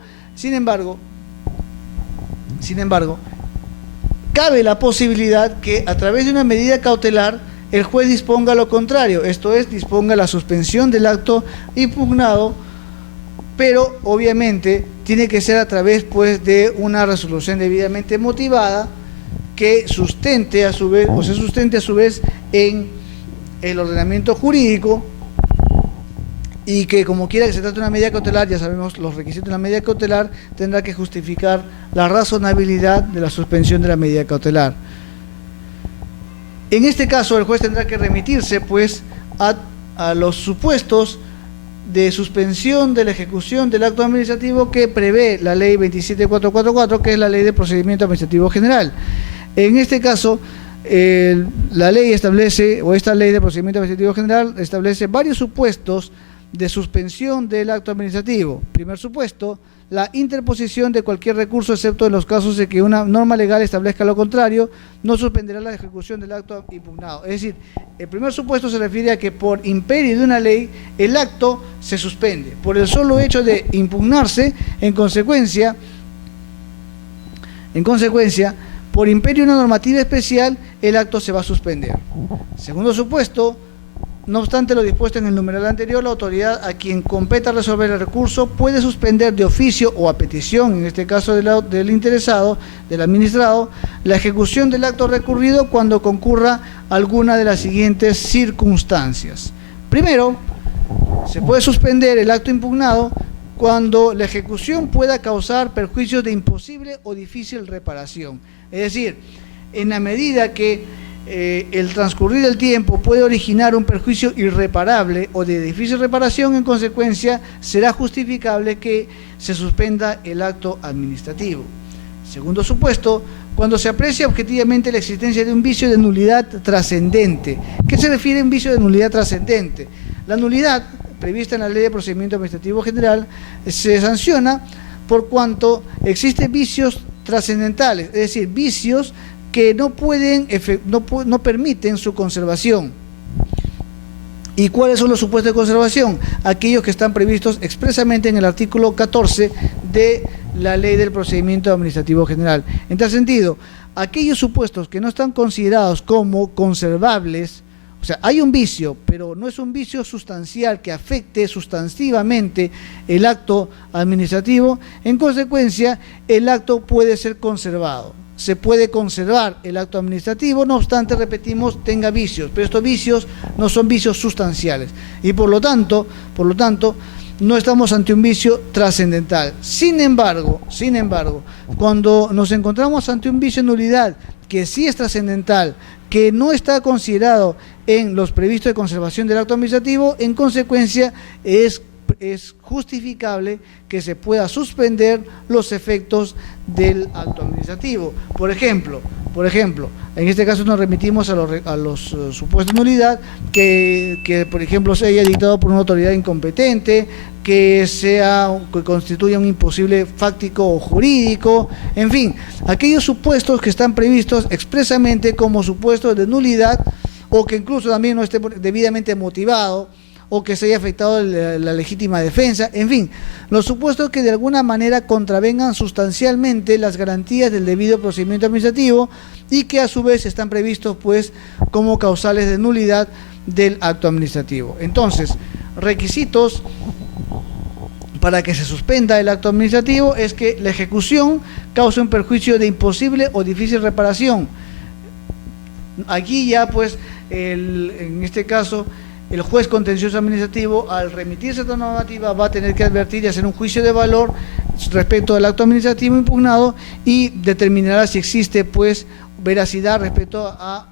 cabe la posibilidad que a través de una medida cautelar el juez disponga lo contrario, esto es, disponga la suspensión del acto impugnado, pero obviamente tiene que ser a través pues de una resolución debidamente motivada que sustente a su vez en el ordenamiento jurídico, y que como quiera que se trate de una medida cautelar, ya sabemos los requisitos de la medida cautelar, tendrá que justificar la razonabilidad de la suspensión de la medida cautelar. En este caso el juez tendrá que remitirse pues a los supuestos de suspensión de la ejecución del acto administrativo que prevé la Ley 27444, que es la Ley de Procedimiento Administrativo General. En este caso, la ley establece, o esta Ley de Procedimiento Administrativo General establece varios supuestos de suspensión del acto administrativo. Primer supuesto, la interposición de cualquier recurso, excepto en los casos en que una norma legal establezca lo contrario, no suspenderá la ejecución del acto impugnado. Es decir, el primer supuesto se refiere a que por imperio de una ley el acto se suspende. Por el solo hecho de impugnarse, en consecuencia, por imperio de una normativa especial, el acto se va a suspender. Segundo supuesto, no obstante lo dispuesto en el numeral anterior, la autoridad a quien competa resolver el recurso puede suspender de oficio o a petición, en este caso del interesado, del administrado, la ejecución del acto recurrido cuando concurra alguna de las siguientes circunstancias. Primero, se puede suspender el acto impugnado cuando la ejecución pueda causar perjuicios de imposible o difícil reparación. Es decir, en la medida que el transcurrir del tiempo puede originar un perjuicio irreparable o de difícil reparación, en consecuencia será justificable que se suspenda el acto administrativo. Segundo supuesto, cuando se aprecia objetivamente la existencia de un vicio de nulidad trascendente. ¿Qué se refiere a un vicio de nulidad trascendente? La nulidad, prevista en la Ley de Procedimiento Administrativo General, se sanciona por cuanto existen vicios trascendentales, es decir, vicios que no permiten su conservación. ¿Y cuáles son los supuestos de conservación? Aquellos que están previstos expresamente en el artículo 14 de la Ley del Procedimiento Administrativo General. En tal sentido, aquellos supuestos que no están considerados como conservables, o sea, hay un vicio, pero no es un vicio sustancial que afecte sustantivamente el acto administrativo, en consecuencia, el acto puede ser conservado. Se puede conservar el acto administrativo, no obstante, repetimos, tenga vicios, pero estos vicios no son vicios sustanciales y por lo tanto, no estamos ante un vicio trascendental. Sin embargo, cuando nos encontramos ante un vicio de nulidad que sí es trascendental, que no está considerado en los previstos de conservación del acto administrativo, en consecuencia es justificable que se pueda suspender los efectos del acto administrativo. Por ejemplo, en este caso nos remitimos a los supuestos de nulidad que, por ejemplo, se haya dictado por una autoridad incompetente, que constituya un imposible fáctico o jurídico, en fin, aquellos supuestos que están previstos expresamente como supuestos de nulidad o que incluso también no esté debidamente motivado, o que se haya afectado la legítima defensa, en fin, los supuestos que de alguna manera contravengan sustancialmente las garantías del debido procedimiento administrativo y que a su vez están previstos pues como causales de nulidad del acto administrativo. Entonces, requisitos para que se suspenda el acto administrativo es que la ejecución cause un perjuicio de imposible o difícil reparación. Aquí ya pues, en este caso, el juez contencioso administrativo, al remitirse a esta normativa, va a tener que advertir y hacer un juicio de valor respecto del acto administrativo impugnado y determinará si existe pues veracidad respecto a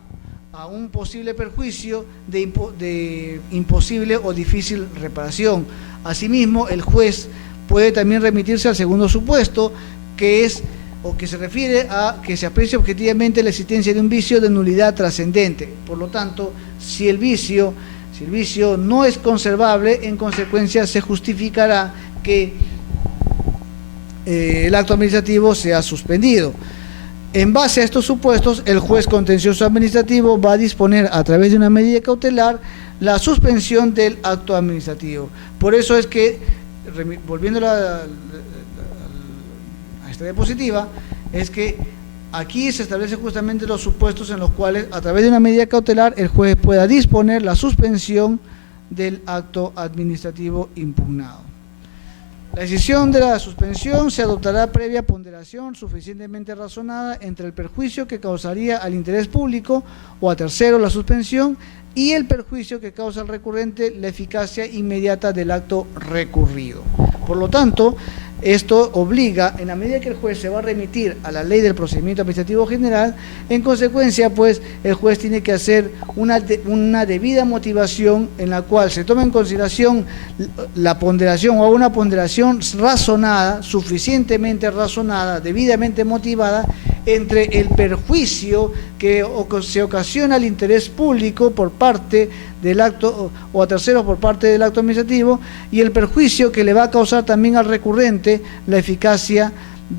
un posible perjuicio de imposible o difícil reparación. Asimismo, el juez puede también remitirse al segundo supuesto, que se refiere a que se aprecie objetivamente la existencia de un vicio de nulidad trascendente. Por lo tanto, si el vicio no es conservable, en consecuencia se justificará que el acto administrativo sea suspendido. En base a estos supuestos, el juez contencioso administrativo va a disponer a través de una medida cautelar la suspensión del acto administrativo. Por eso es que, volviendo a esta diapositiva, es que aquí se establecen justamente los supuestos en los cuales, a través de una medida cautelar, el juez pueda disponer la suspensión del acto administrativo impugnado. La decisión de la suspensión se adoptará previa ponderación suficientemente razonada entre el perjuicio que causaría al interés público o a tercero la suspensión y el perjuicio que causa al recurrente la eficacia inmediata del acto recurrido. Por lo tanto, esto obliga, en la medida que el juez se va a remitir a la Ley del Procedimiento Administrativo General, en consecuencia, pues, el juez tiene que hacer una debida motivación en la cual se tome en consideración la ponderación o una ponderación razonada, suficientemente razonada, debidamente motivada, entre el perjuicio que se ocasiona al interés público por parte del acto o a terceros por parte del acto administrativo y el perjuicio que le va a causar también al recurrente la eficacia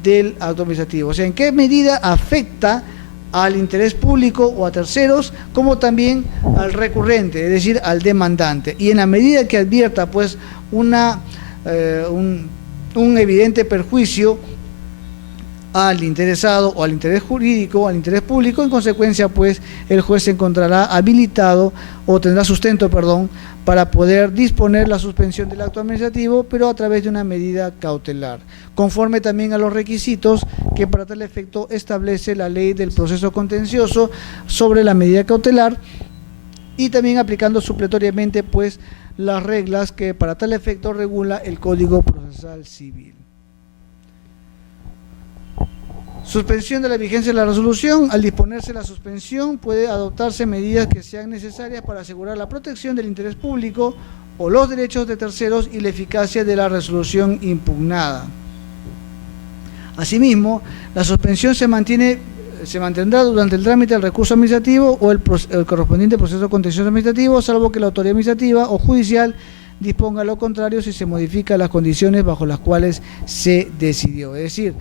del acto administrativo. O sea, en qué medida afecta al interés público o a terceros, como también al recurrente, es decir, al demandante. Y en la medida que advierta pues un evidente perjuicio al interesado o al interés jurídico o al interés público, en consecuencia pues el juez se encontrará habilitado o tendrá sustento, para poder disponer la suspensión del acto administrativo, pero a través de una medida cautelar, conforme también a los requisitos que para tal efecto establece la Ley del Proceso Contencioso sobre la medida cautelar y también aplicando supletoriamente pues las reglas que para tal efecto regula el Código Procesal Civil. Suspensión de la vigencia de la resolución. Al disponerse la suspensión, puede adoptarse medidas que sean necesarias para asegurar la protección del interés público o los derechos de terceros y la eficacia de la resolución impugnada. Asimismo, la suspensión se mantendrá durante el trámite del recurso administrativo o el correspondiente proceso contencioso administrativo, salvo que la autoridad administrativa o judicial disponga lo contrario si se modifican las condiciones bajo las cuales se decidió. Es decir,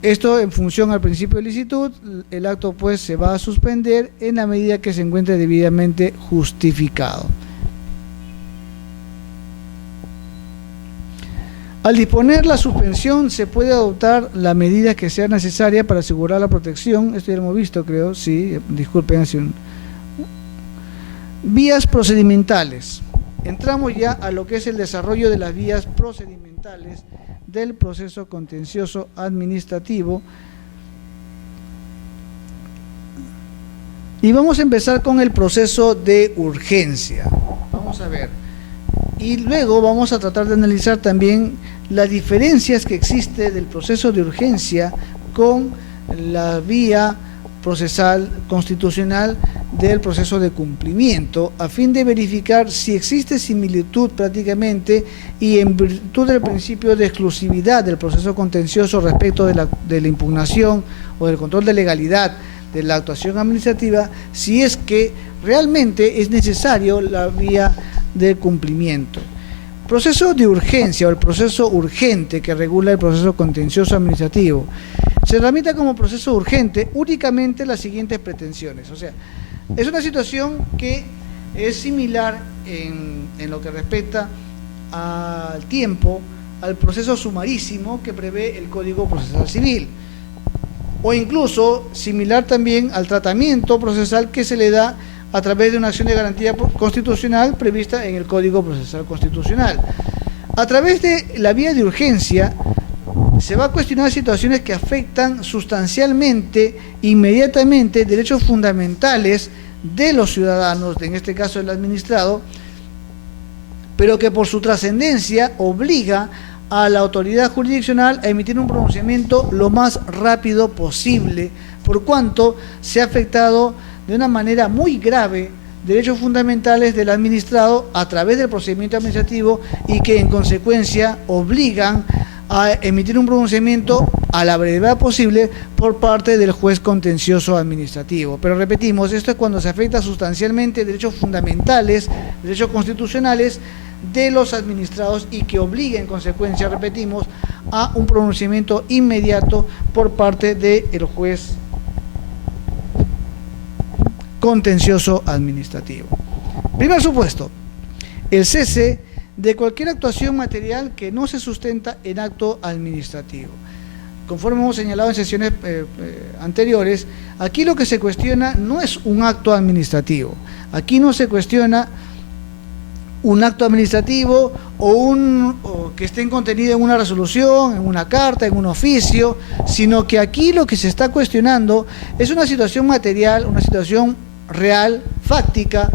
Esto en función al principio de licitud, el acto pues se va a suspender en la medida que se encuentre debidamente justificado. Al disponer la suspensión se puede adoptar la medida que sea necesaria para asegurar la protección, esto ya lo hemos visto creo, sí, disculpen, vías procedimentales. Entramos ya a lo que es el desarrollo de las vías procedimentales del proceso contencioso administrativo. Y vamos a empezar con el proceso de urgencia. Vamos a ver. Y luego vamos a tratar de analizar también las diferencias que existe del proceso de urgencia con la vía procesal constitucional del proceso de cumplimiento, a fin de verificar si existe similitud prácticamente y en virtud del principio de exclusividad del proceso contencioso respecto de la impugnación o del control de legalidad de la actuación administrativa, si es que realmente es necesario la vía de cumplimiento. Proceso de urgencia o el proceso urgente que regula el proceso contencioso administrativo. Se tramita como proceso urgente únicamente las siguientes pretensiones. O sea, es una situación que es similar en lo que respecta al tiempo, al proceso sumarísimo que prevé el Código Procesal Civil, o incluso similar también al tratamiento procesal que se le da a través de una acción de garantía constitucional prevista en el Código Procesal Constitucional. A través de la vía de urgencia se va a cuestionar situaciones que afectan sustancialmente, inmediatamente, derechos fundamentales de los ciudadanos, en este caso el administrado, pero que por su trascendencia obliga a la autoridad jurisdiccional a emitir un pronunciamiento lo más rápido posible, por cuanto se ha afectado de una manera muy grave derechos fundamentales del administrado a través del procedimiento administrativo y que en consecuencia obligan a emitir un pronunciamiento a la brevedad posible por parte del juez contencioso administrativo. Pero repetimos, esto es cuando se afecta sustancialmente derechos fundamentales, derechos constitucionales de los administrados y que obliga en consecuencia, repetimos, a un pronunciamiento inmediato por parte del juez contencioso administrativo. Primer supuesto, el cese de cualquier actuación material que no se sustenta en acto administrativo. Conforme hemos señalado en sesiones anteriores, aquí lo que se cuestiona no es un acto administrativo, aquí no se cuestiona un acto administrativo o que esté contenido en una resolución, en una carta, en un oficio, sino que aquí lo que se está cuestionando es una situación material, una situación real, fáctica,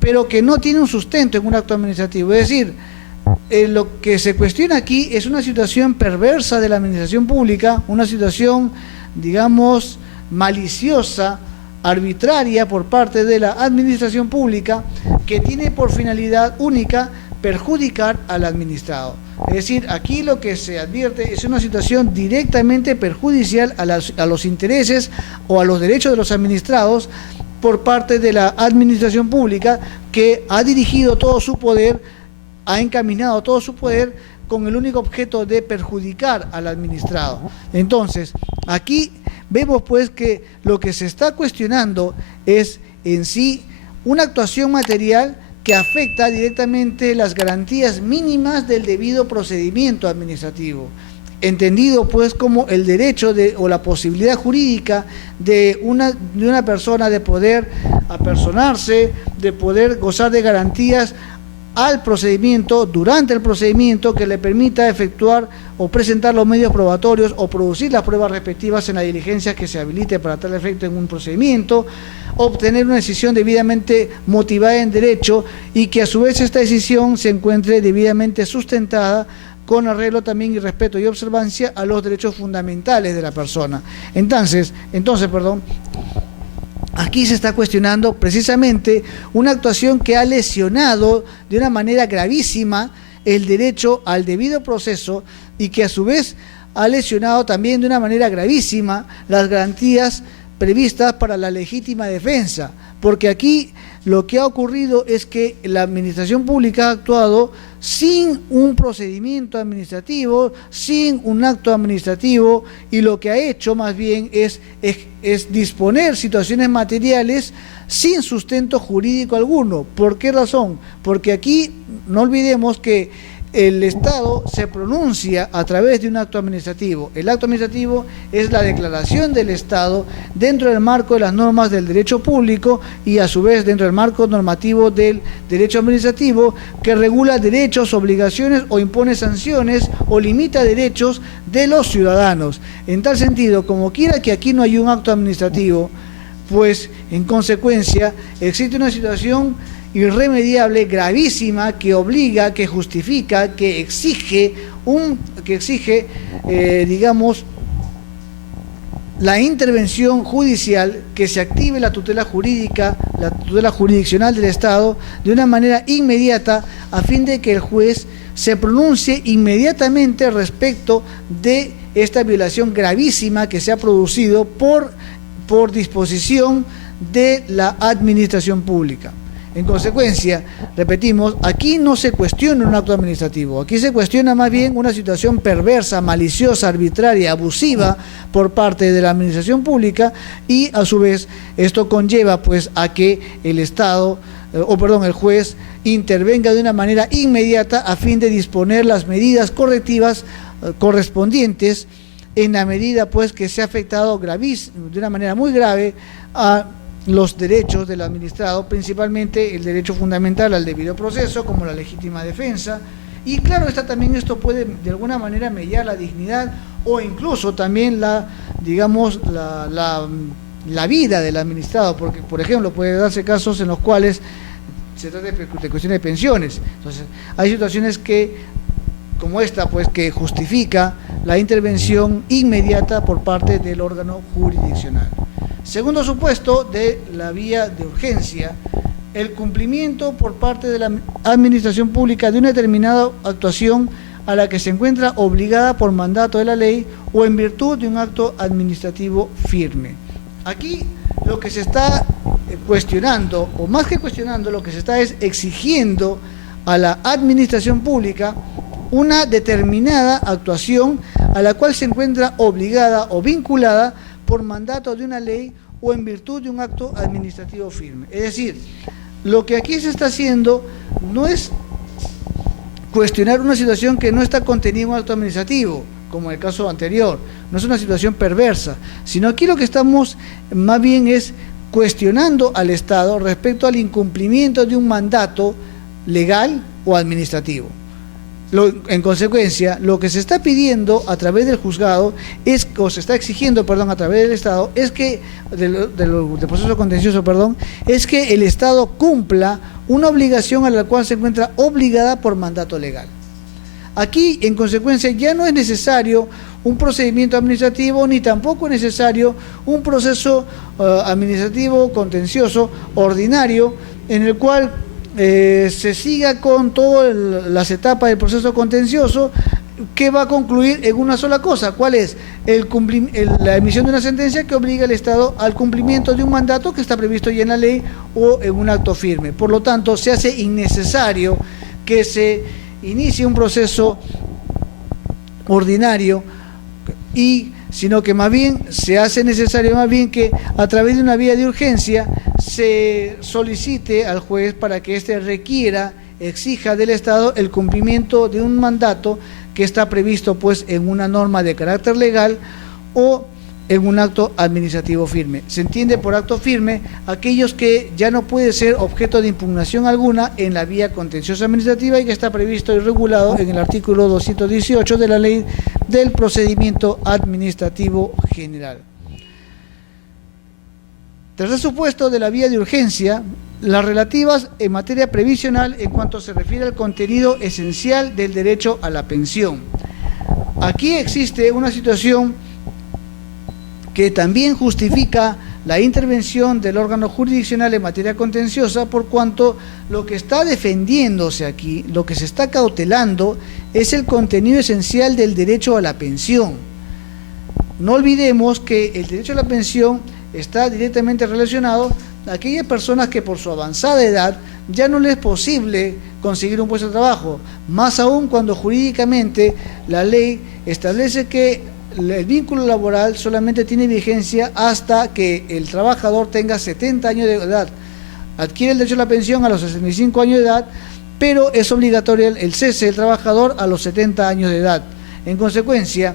pero que no tiene un sustento en un acto administrativo. Es decir, lo que se cuestiona aquí es una situación perversa de la administración pública, una situación, digamos, maliciosa, arbitraria por parte de la administración pública, que tiene por finalidad única perjudicar al administrado. Es decir, aquí lo que se advierte es una situación directamente perjudicial a los intereses o a los derechos de los administrados por parte de la administración pública, que ha dirigido todo su poder, ha encaminado todo su poder con el único objeto de perjudicar al administrado. Entonces, aquí vemos pues que lo que se está cuestionando es en sí una actuación material que afecta directamente las garantías mínimas del debido procedimiento administrativo, entendido pues como el derecho o la posibilidad jurídica de una persona de poder apersonarse, de poder gozar de garantías al procedimiento, durante el procedimiento, que le permita efectuar o presentar los medios probatorios o producir las pruebas respectivas en la diligencia que se habilite para tal efecto en un procedimiento, obtener una decisión debidamente motivada en derecho y que a su vez esta decisión se encuentre debidamente sustentada con arreglo también y respeto y observancia a los derechos fundamentales de la persona. Entonces, aquí se está cuestionando precisamente una actuación que ha lesionado de una manera gravísima el derecho al debido proceso y que a su vez ha lesionado también de una manera gravísima las garantías previstas para la legítima defensa, porque aquí lo que ha ocurrido es que la administración pública ha actuado sin un procedimiento administrativo, sin un acto administrativo, y lo que ha hecho más bien es disponer situaciones materiales sin sustento jurídico alguno. ¿Por qué razón? Porque aquí no olvidemos que el Estado se pronuncia a través de un acto administrativo. El acto administrativo es la declaración del Estado dentro del marco de las normas del derecho público y a su vez dentro del marco normativo del derecho administrativo, que regula derechos, obligaciones o impone sanciones o limita derechos de los ciudadanos. En tal sentido, como quiera que aquí no hay un acto administrativo, pues en consecuencia existe una situación irremediable, gravísima, que obliga, que justifica, que exige, digamos, la intervención judicial, que se active la tutela jurídica, la tutela jurisdiccional del Estado de una manera inmediata, a fin de que el juez se pronuncie inmediatamente respecto de esta violación gravísima que se ha producido por disposición de la administración pública. En consecuencia, repetimos, aquí no se cuestiona un acto administrativo, aquí se cuestiona más bien una situación perversa, maliciosa, arbitraria, abusiva por parte de la administración pública, y a su vez esto conlleva pues a que el el juez intervenga de una manera inmediata a fin de disponer las medidas correctivas correspondientes en la medida pues que se ha afectado de una manera muy grave a los derechos del administrado, principalmente el derecho fundamental al debido proceso, como la legítima defensa, y claro también esto puede de alguna manera mellar la dignidad o incluso también la vida del administrado, porque por ejemplo puede darse casos en los cuales se trata de cuestiones de pensiones. Entonces hay situaciones como esta, pues, que justifica la intervención inmediata por parte del órgano jurisdiccional. Segundo supuesto de la vía de urgencia, el cumplimiento por parte de la administración pública de una determinada actuación a la que se encuentra obligada por mandato de la ley o en virtud de un acto administrativo firme. Aquí lo que se está cuestionando, o más que cuestionando, lo que se está es exigiendo a la administración pública una determinada actuación a la cual se encuentra obligada o vinculada por mandato de una ley o en virtud de un acto administrativo firme. Es decir, lo que aquí se está haciendo no es cuestionar una situación que no está contenida en un acto administrativo, como en el caso anterior, no es una situación perversa, sino aquí lo que estamos más bien es cuestionando al Estado respecto al incumplimiento de un mandato legal o administrativo. En consecuencia, lo que se está pidiendo a través del juzgado o se está exigiendo, a través del Estado, es que, del proceso contencioso, es que el Estado cumpla una obligación a la cual se encuentra obligada por mandato legal. Aquí, en consecuencia, ya no es necesario un procedimiento administrativo, ni tampoco es necesario un proceso administrativo contencioso ordinario, en el cual se siga con todas las etapas del proceso contencioso, que va a concluir en una sola cosa. ¿Cuál es? La emisión de una sentencia que obliga al Estado al cumplimiento de un mandato que está previsto ya en la ley o en un acto firme. Por lo tanto, se hace innecesario que se inicie un proceso ordinario, sino que más bien se hace necesario que a través de una vía de urgencia se solicite al juez para que éste exija del Estado el cumplimiento de un mandato que está previsto pues en una norma de carácter legal o en un acto administrativo firme. Se entiende por acto firme aquellos que ya no puede ser objeto de impugnación alguna en la vía contenciosa administrativa y que está previsto y regulado en el artículo 218 de la Ley del Procedimiento Administrativo General. Tercer supuesto de la vía de urgencia, las relativas en materia previsional en cuanto se refiere al contenido esencial del derecho a la pensión. Aquí existe una situación que también justifica la intervención del órgano jurisdiccional en materia contenciosa, por cuanto lo que está defendiéndose aquí, lo que se está cautelando, es el contenido esencial del derecho a la pensión. No olvidemos que el derecho a la pensión está directamente relacionado aquellas personas que por su avanzada edad ya no les es posible conseguir un puesto de trabajo, más aún cuando jurídicamente la ley establece que el vínculo laboral solamente tiene vigencia hasta que el trabajador tenga 70 años de edad. Adquiere el derecho a la pensión a los 65 años de edad, pero es obligatorio el cese del trabajador a los 70 años de edad. En consecuencia,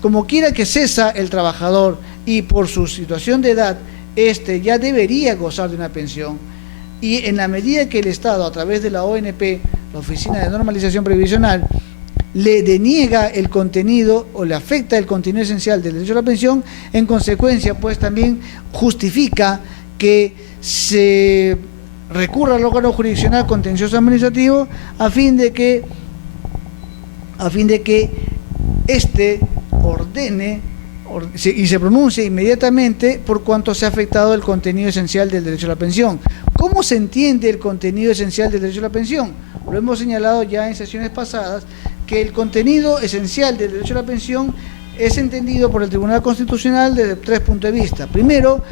como quiera que cesa el trabajador y por su situación de edad, este ya debería gozar de una pensión, y en la medida que el Estado, a través de la ONP, la Oficina de Normalización Previsional, le deniega el contenido o le afecta el contenido esencial del derecho a la pensión, en consecuencia, pues también justifica que se recurra al órgano jurisdiccional contencioso administrativo a fin de que éste ordene y se pronuncie inmediatamente por cuanto se ha afectado el contenido esencial del derecho a la pensión. ¿Cómo se entiende el contenido esencial del derecho a la pensión? Lo hemos señalado ya en sesiones pasadas, que el contenido esencial del derecho a la pensión es entendido por el Tribunal Constitucional desde 3 puntos de vista. Primero,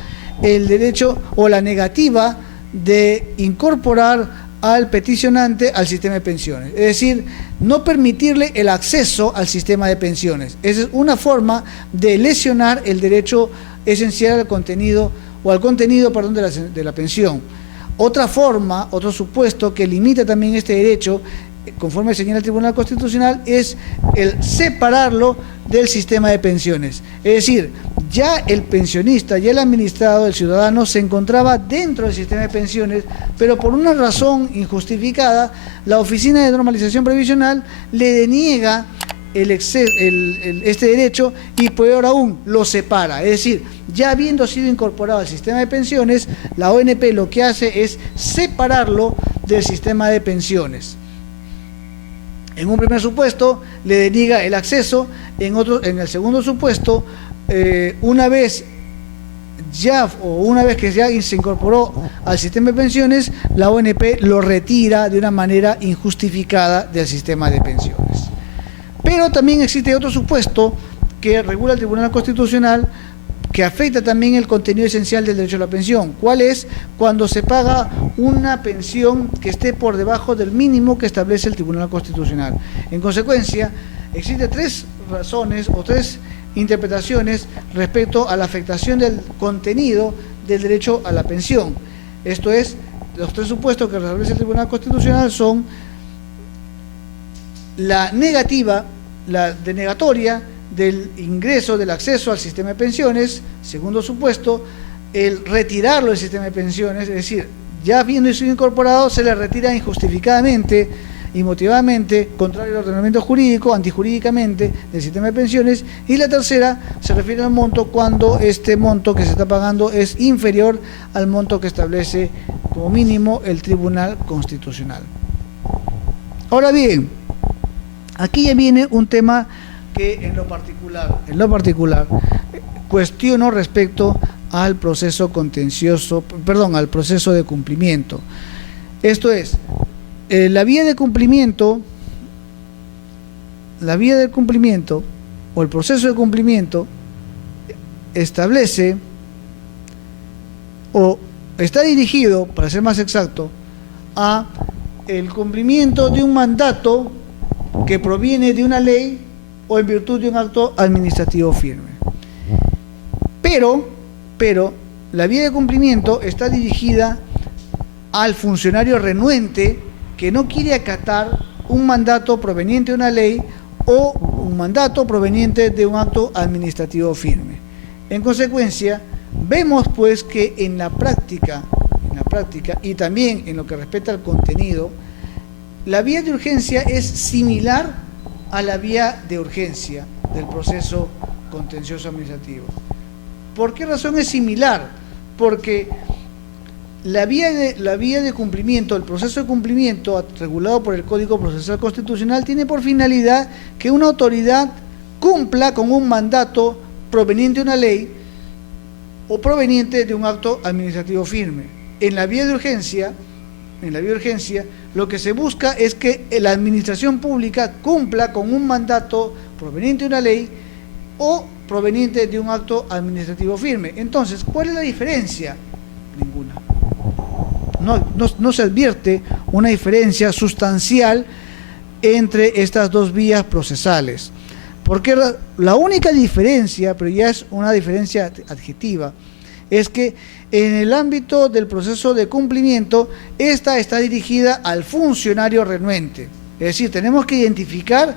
el derecho o la negativa de incorporar al peticionante al sistema de pensiones, es decir, no permitirle el acceso al sistema de pensiones. Esa es una forma de lesionar el derecho esencial al contenido de la pensión. Otra forma, otro supuesto que limita también este derecho, conforme señala el Tribunal Constitucional, es el separarlo del sistema de pensiones. Es decir, ya el pensionista, ya el administrado, el ciudadano, se encontraba dentro del sistema de pensiones, pero por una razón injustificada, la Oficina de Normalización Previsional le deniega este derecho y peor aún, lo separa. Es decir, ya habiendo sido incorporado al sistema de pensiones, la ONP lo que hace es separarlo del sistema de pensiones. En un primer supuesto le deniega el acceso, en el segundo supuesto, una vez que ya se incorporó al sistema de pensiones, la ONP lo retira de una manera injustificada del sistema de pensiones. Pero también existe otro supuesto que regula el Tribunal Constitucional, que afecta también el contenido esencial del derecho a la pensión. ¿Cuál es? Cuando se paga una pensión que esté por debajo del mínimo que establece el Tribunal Constitucional. En consecuencia, existen 3 razones o 3 interpretaciones respecto a la afectación del contenido del derecho a la pensión. Esto es, los 3 supuestos que establece el Tribunal Constitucional son la negativa, la denegatoria del ingreso, del acceso al sistema de pensiones. Segundo supuesto, el retirarlo del sistema de pensiones, es decir, ya habiendo sido incorporado, se le retira injustificadamente y motivadamente, contrario al ordenamiento jurídico, antijurídicamente, del sistema de pensiones. Y la tercera se refiere al monto cuando este monto que se está pagando es inferior al monto que establece como mínimo el Tribunal Constitucional. Ahora bien, aquí ya viene un tema que en lo particular cuestiono respecto al proceso al proceso de cumplimiento. Esto es, la vía de cumplimiento o el proceso de cumplimiento establece o está dirigido, para ser más exacto, a el cumplimiento de un mandato que proviene de una ley o en virtud de un acto administrativo firme. Pero la vía de cumplimiento está dirigida al funcionario renuente que no quiere acatar un mandato proveniente de una ley o un mandato proveniente de un acto administrativo firme. En consecuencia, vemos pues que en la práctica y también en lo que respecta al contenido, la vía de urgencia es similar a la vía de urgencia del proceso contencioso administrativo. ¿Por qué razón es similar? Porque la vía de cumplimiento, el proceso de cumplimiento regulado por el Código Procesal Constitucional tiene por finalidad que una autoridad cumpla con un mandato proveniente de una ley o proveniente de un acto administrativo firme. En la vía de urgencia, lo que se busca es que la administración pública cumpla con un mandato proveniente de una ley o proveniente de un acto administrativo firme. Entonces, ¿cuál es la diferencia? Ninguna. no se advierte una diferencia sustancial entre estas dos vías procesales. Porque la única diferencia, pero ya es una diferencia adjetiva, es que en el ámbito del proceso de cumplimiento, esta está dirigida al funcionario renuente. Es decir, tenemos que identificar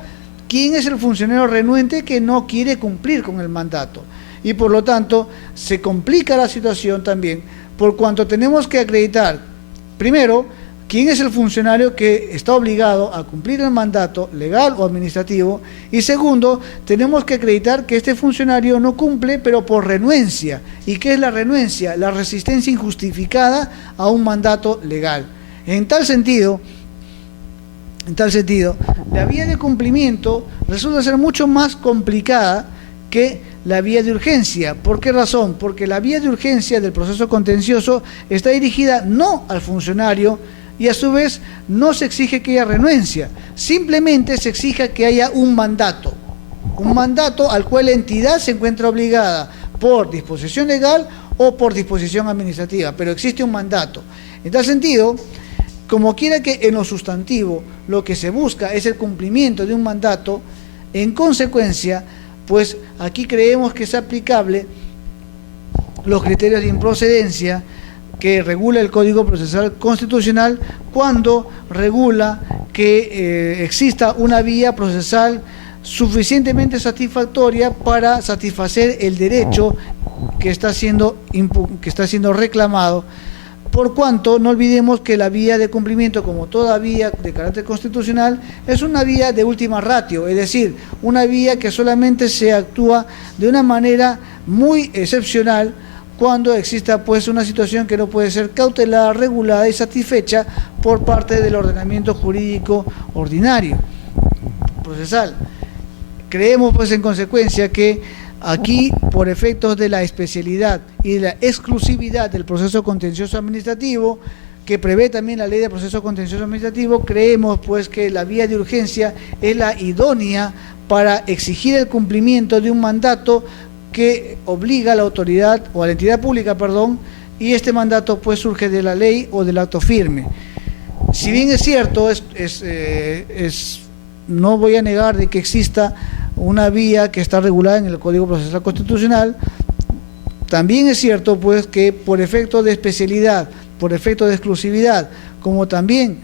quién es el funcionario renuente que no quiere cumplir con el mandato. Y por lo tanto, se complica la situación también, por cuanto tenemos que acreditar, primero, quién es el funcionario que está obligado a cumplir el mandato legal o administrativo, y segundo, tenemos que acreditar que este funcionario no cumple, pero por renuencia. ¿Y qué es la renuencia? La resistencia injustificada a un mandato legal. En tal sentido, la vía de cumplimiento resulta ser mucho más complicada que la vía de urgencia. ¿Por qué razón? Porque la vía de urgencia del proceso contencioso está dirigida no al funcionario, y a su vez no se exige que haya renuencia, simplemente se exige que haya un mandato al cual la entidad se encuentra obligada por disposición legal o por disposición administrativa, pero existe un mandato. En tal sentido, como quiera que en lo sustantivo lo que se busca es el cumplimiento de un mandato, en consecuencia, pues aquí creemos que es aplicable los criterios de improcedencia que regula el Código Procesal Constitucional cuando regula que exista una vía procesal suficientemente satisfactoria para satisfacer el derecho que está siendo reclamado. Por cuanto no olvidemos que la vía de cumplimiento, como toda vía de carácter constitucional, es una vía de última ratio, es decir, una vía que solamente se actúa de una manera muy excepcional cuando exista pues una situación que no puede ser cautelada, regulada y satisfecha por parte del ordenamiento jurídico ordinario, procesal. Creemos pues en consecuencia que aquí, por efectos de la especialidad y de la exclusividad del proceso contencioso administrativo, que prevé también la ley de proceso contencioso administrativo, creemos pues que la vía de urgencia es la idónea para exigir el cumplimiento de un mandato que obliga a la autoridad o a la entidad pública, y este mandato pues surge de la ley o del acto firme. Si bien es cierto, no voy a negar de que exista una vía que está regulada en el Código Procesal Constitucional, también es cierto pues que por efecto de especialidad, por efecto de exclusividad, como también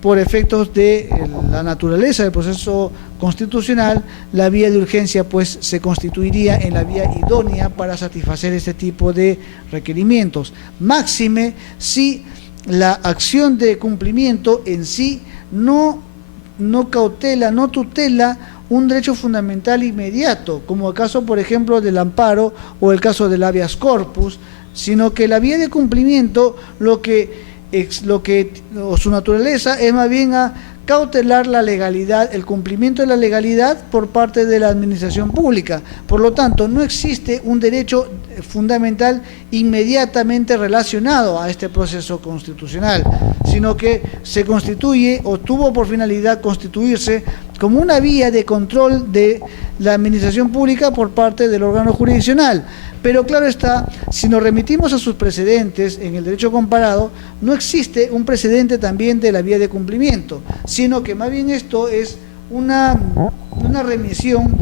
por efectos de la naturaleza del proceso constitucional, la vía de urgencia pues se constituiría en la vía idónea para satisfacer este tipo de requerimientos. Máxime si la acción de cumplimiento en sí no tutela un derecho fundamental inmediato, como el caso, por ejemplo, del amparo o el caso del habeas corpus, sino que la vía de cumplimiento su naturaleza es más bien a cautelar la legalidad, el cumplimiento de la legalidad por parte de la administración pública. Por lo tanto, no existe un derecho fundamental inmediatamente relacionado a este proceso constitucional, sino que se constituye o tuvo por finalidad constituirse como una vía de control de la administración pública por parte del órgano jurisdiccional. Pero claro está, si nos remitimos a sus precedentes en el derecho comparado, no existe un precedente también de la vía de cumplimiento, sino que más bien esto es una remisión,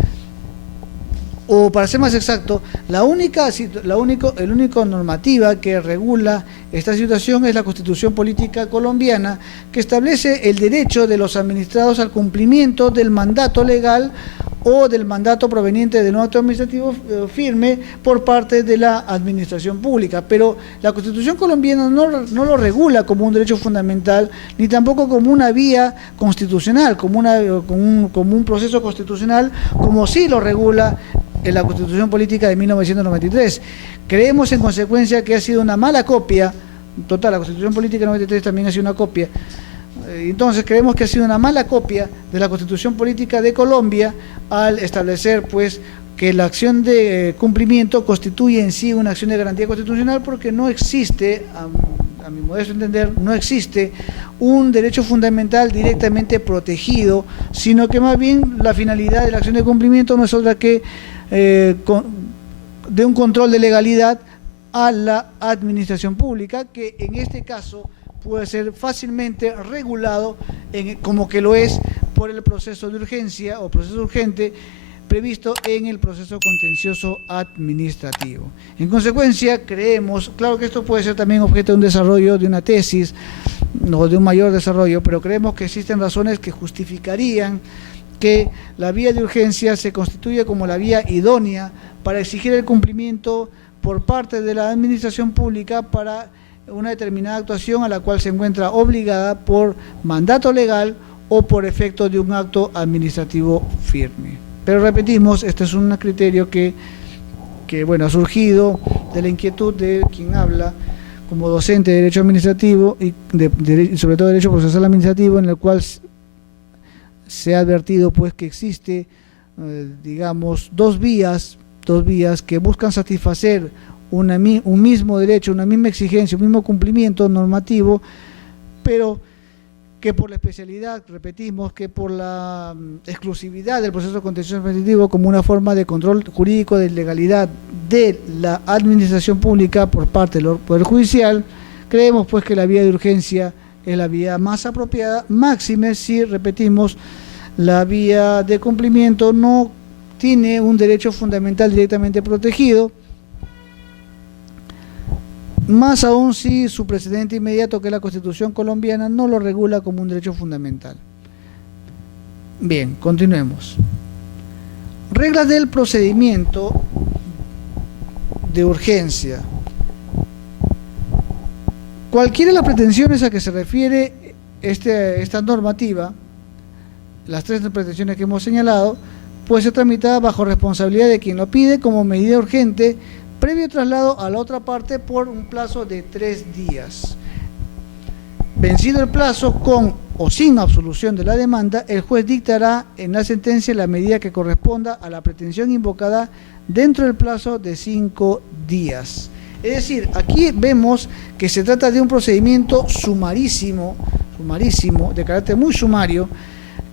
o para ser más exacto, la única normativa que regula esta situación es la Constitución Política Colombiana, que establece el derecho de los administrados al cumplimiento del mandato legal o del mandato proveniente del acto administrativo firme por parte de la administración pública. Pero la Constitución colombiana no lo regula como un derecho fundamental, ni tampoco como una vía constitucional, como un proceso constitucional, como sí lo regula en la Constitución Política de 1993. Creemos en consecuencia que ha sido una mala copia, total, la Constitución Política de 93 también ha sido una copia. Entonces creemos que ha sido una mala copia de la Constitución Política de Colombia al establecer pues que la acción de cumplimiento constituye en sí una acción de garantía constitucional, porque no existe, a mi modesto entender, no existe un derecho fundamental directamente protegido, sino que más bien la finalidad de la acción de cumplimiento no es otra que de un control de legalidad a la administración pública, que en este caso puede ser fácilmente regulado como que lo es por el proceso de urgencia o proceso urgente previsto en el proceso contencioso administrativo. En consecuencia, creemos, claro que esto puede ser también objeto de un desarrollo de una tesis o de un mayor desarrollo, pero creemos que existen razones que justificarían que la vía de urgencia se constituya como la vía idónea para exigir el cumplimiento por parte de la administración pública para una determinada actuación a la cual se encuentra obligada por mandato legal o por efecto de un acto administrativo firme. Pero repetimos, este es un criterio que bueno, ha surgido de la inquietud de quien habla como docente de Derecho Administrativo y sobre todo Derecho Procesal Administrativo, en el cual se ha advertido pues que existe, digamos, dos vías que buscan satisfacer un mismo derecho, una misma exigencia, un mismo cumplimiento normativo, pero que por la especialidad, repetimos, que por la exclusividad del proceso contencioso administrativo como una forma de control jurídico de legalidad de la administración pública por parte del Poder Judicial, creemos pues que la vía de urgencia es la vía más apropiada, máxime si, repetimos, la vía de cumplimiento no tiene un derecho fundamental directamente protegido, más aún si su precedente inmediato, que es la Constitución colombiana, no lo regula como un derecho fundamental. Bien, continuemos. Reglas del procedimiento de urgencia. Cualquiera de las pretensiones a que se refiere esta normativa, las tres pretensiones que hemos señalado, puede ser tramitada bajo responsabilidad de quien lo pide como medida urgente, previo traslado a la otra parte por un plazo de 3 días. Vencido el plazo, con o sin absolución de la demanda, el juez dictará en la sentencia la medida que corresponda a la pretensión invocada dentro del plazo de 5 días. Es decir, aquí vemos que se trata de un procedimiento sumarísimo, de carácter muy sumario,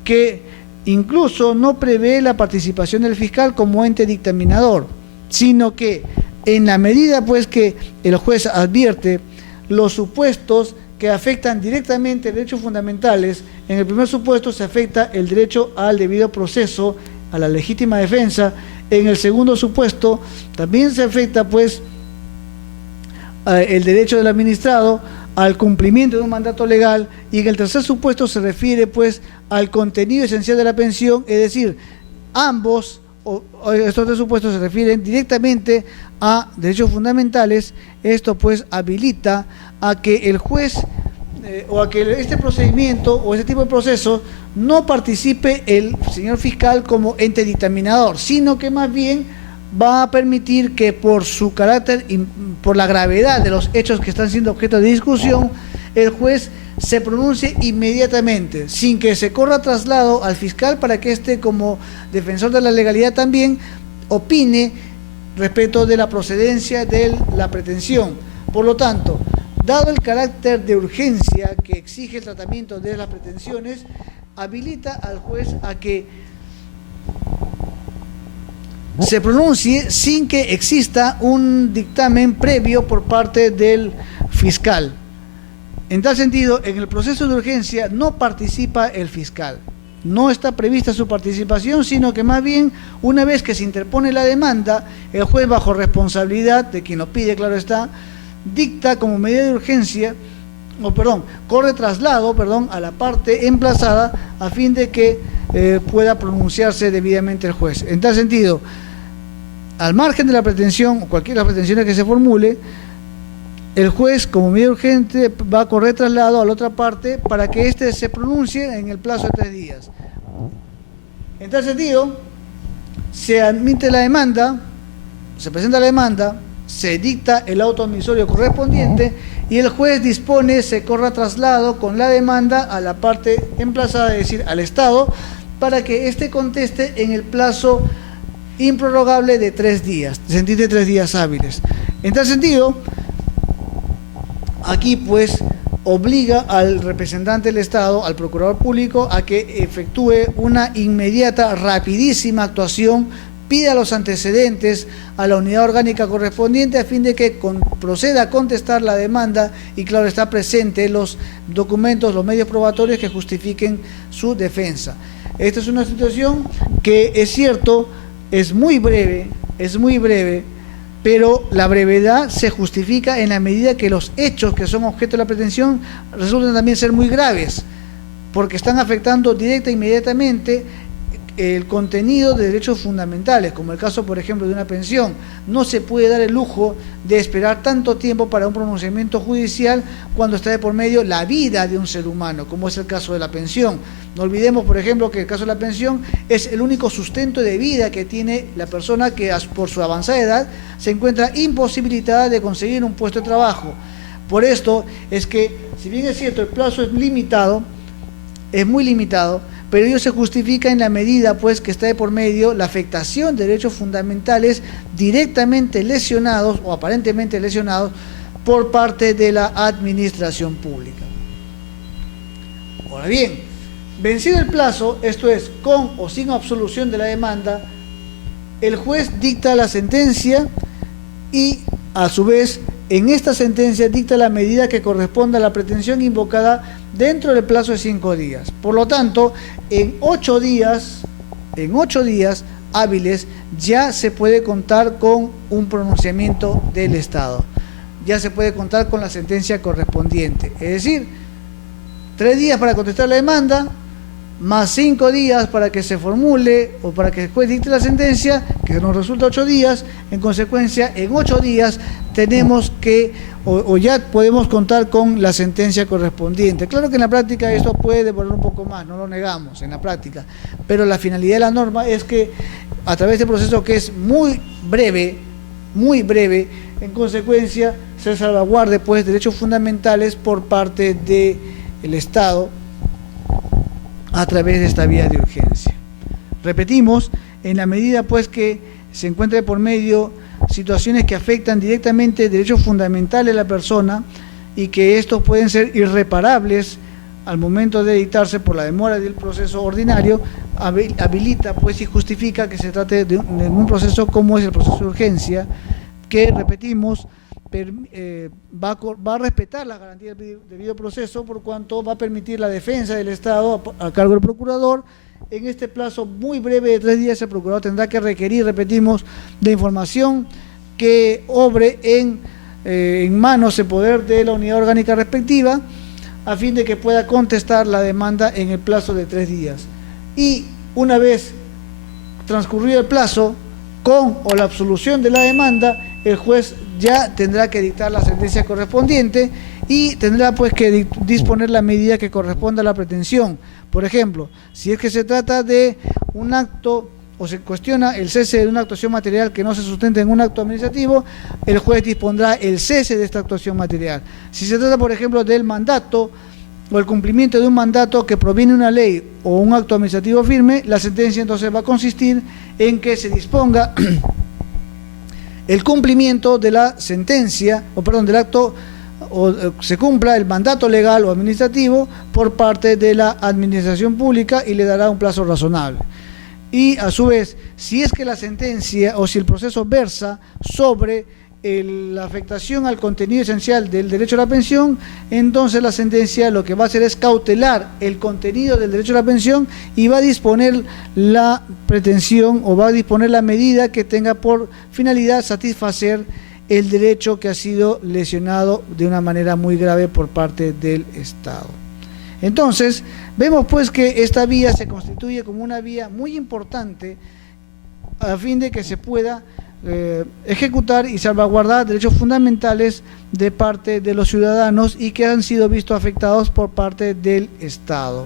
que incluso no prevé la participación del fiscal como ente dictaminador, sino que en la medida pues que el juez advierte los supuestos que afectan directamente derechos fundamentales, en el primer supuesto se afecta el derecho al debido proceso, a la legítima defensa, en el segundo supuesto también se afecta pues el derecho del administrado al cumplimiento de un mandato legal, y en el tercer supuesto se refiere pues al contenido esencial de la pensión, es decir, ambos estos tres supuestos se refieren directamente a derechos fundamentales. Esto pues habilita a que el juez o a que este procedimiento o este tipo de proceso no participe el señor fiscal como ente dictaminador, sino que más bien va a permitir que por su carácter y por la gravedad de los hechos que están siendo objeto de discusión, el juez se pronuncie inmediatamente, sin que se corra traslado al fiscal para que éste, como defensor de la legalidad, también opine respecto de la procedencia de la pretensión. Por lo tanto, dado el carácter de urgencia que exige el tratamiento de las pretensiones, habilita al juez a que se pronuncie sin que exista un dictamen previo por parte del fiscal. En tal sentido, en el proceso de urgencia no participa el fiscal, no está prevista su participación, sino que más bien, una vez que se interpone la demanda, el juez, bajo responsabilidad de quien lo pide, claro está, dicta como medida de urgencia, corre traslado, a la parte emplazada a fin de que pueda pronunciarse debidamente el juez. En tal sentido, al margen de la pretensión o cualquiera de las pretensiones que se formule, el juez, como medida urgente, va a correr traslado a la otra parte para que éste se pronuncie en el plazo de 3 días. En tal sentido, se admite la demanda, se presenta la demanda, se dicta el auto admisorio correspondiente y el juez dispone, se corra traslado con la demanda a la parte emplazada, es decir, al Estado, para que éste conteste en el plazo improrrogable de 3 días, se entiende 3 días hábiles. En tal sentido, aquí pues obliga al representante del Estado, al procurador público, a que efectúe una inmediata, rapidísima actuación pida los antecedentes a la unidad orgánica correspondiente a fin de que proceda a contestar la demanda y, claro, está presente los documentos, los medios probatorios que justifiquen su defensa. Esta es una situación que, es cierto, es muy breve, pero la brevedad se justifica en la medida que los hechos que son objeto de la pretensión resultan también ser muy graves, porque están afectando directa e inmediatamente el contenido de derechos fundamentales, como el caso, por ejemplo, de una pensión. No se puede dar el lujo de esperar tanto tiempo para un pronunciamiento judicial cuando está de por medio la vida de un ser humano, como es el caso de la pensión. No olvidemos, por ejemplo, que el caso de la pensión es el único sustento de vida que tiene la persona que, por su avanzada edad, se encuentra imposibilitada de conseguir un puesto de trabajo. Por esto es que, si bien es cierto, el plazo es limitado, es muy limitado, pero ello se justifica en la medida, pues, que está de por medio la afectación de derechos fundamentales directamente lesionados o aparentemente lesionados por parte de la administración pública. Ahora bien, vencido el plazo, esto es, con o sin absolución de la demanda, el juez dicta la sentencia y, a su vez, en esta sentencia dicta la medida que corresponda a la pretensión invocada dentro del plazo de 5 días. Por lo tanto, en 8 días hábiles ya se puede contar con un pronunciamiento del Estado. Ya se puede contar con la sentencia correspondiente. Es decir, 3 días para contestar la demanda, más 5 días para que se formule o para que el juez dicte la sentencia, que nos resulta 8 días. En consecuencia, en 8 días tenemos que, o ya podemos contar con la sentencia correspondiente. Claro que en la práctica esto puede demorar un poco más, no lo negamos en la práctica, pero la finalidad de la norma es que a través de proceso que es muy breve, en consecuencia se salvaguarde, pues, derechos fundamentales por parte del Estado a través de esta vía de urgencia. Repetimos, en la medida, pues, que se encuentre por medio situaciones que afectan directamente derechos fundamentales de la persona y que estos pueden ser irreparables al momento de dictarse por la demora del proceso ordinario, habilita, pues, y justifica que se trate de un proceso como es el proceso de urgencia, que, repetimos, va a respetar las garantías del debido proceso, por cuanto va a permitir la defensa del Estado a cargo del procurador. En este plazo muy breve de 3 días, el procurador tendrá que requerir, repetimos, de información que obre en manos, en poder de la unidad orgánica respectiva, a fin de que pueda contestar la demanda en el plazo de 3 días. Y una vez transcurrido el plazo, con o la absolución de la demanda, el juez ya tendrá que dictar la sentencia correspondiente y tendrá, pues, que disponer la medida que corresponda a la pretensión. Por ejemplo, si es que se trata de un acto o se cuestiona el cese de una actuación material que no se sustenta en un acto administrativo, el juez dispondrá el cese de esta actuación material. Si se trata, por ejemplo, del mandato o el cumplimiento de un mandato que proviene de una ley o un acto administrativo firme, la sentencia entonces va a consistir en que se disponga el cumplimiento de la sentencia, del acto, o se cumpla el mandato legal o administrativo por parte de la administración pública y le dará un plazo razonable. Y, a su vez, si es que la sentencia o si el proceso versa sobre la afectación al contenido esencial del derecho a la pensión, entonces la sentencia lo que va a hacer es cautelar el contenido del derecho a la pensión y va a disponer la pretensión o va a disponer la medida que tenga por finalidad satisfacer el derecho que ha sido lesionado de una manera muy grave por parte del Estado. Entonces, vemos, pues, que esta vía se constituye como una vía muy importante a fin de que se pueda ejecutar y salvaguardar derechos fundamentales de parte de los ciudadanos y que han sido vistos afectados por parte del Estado.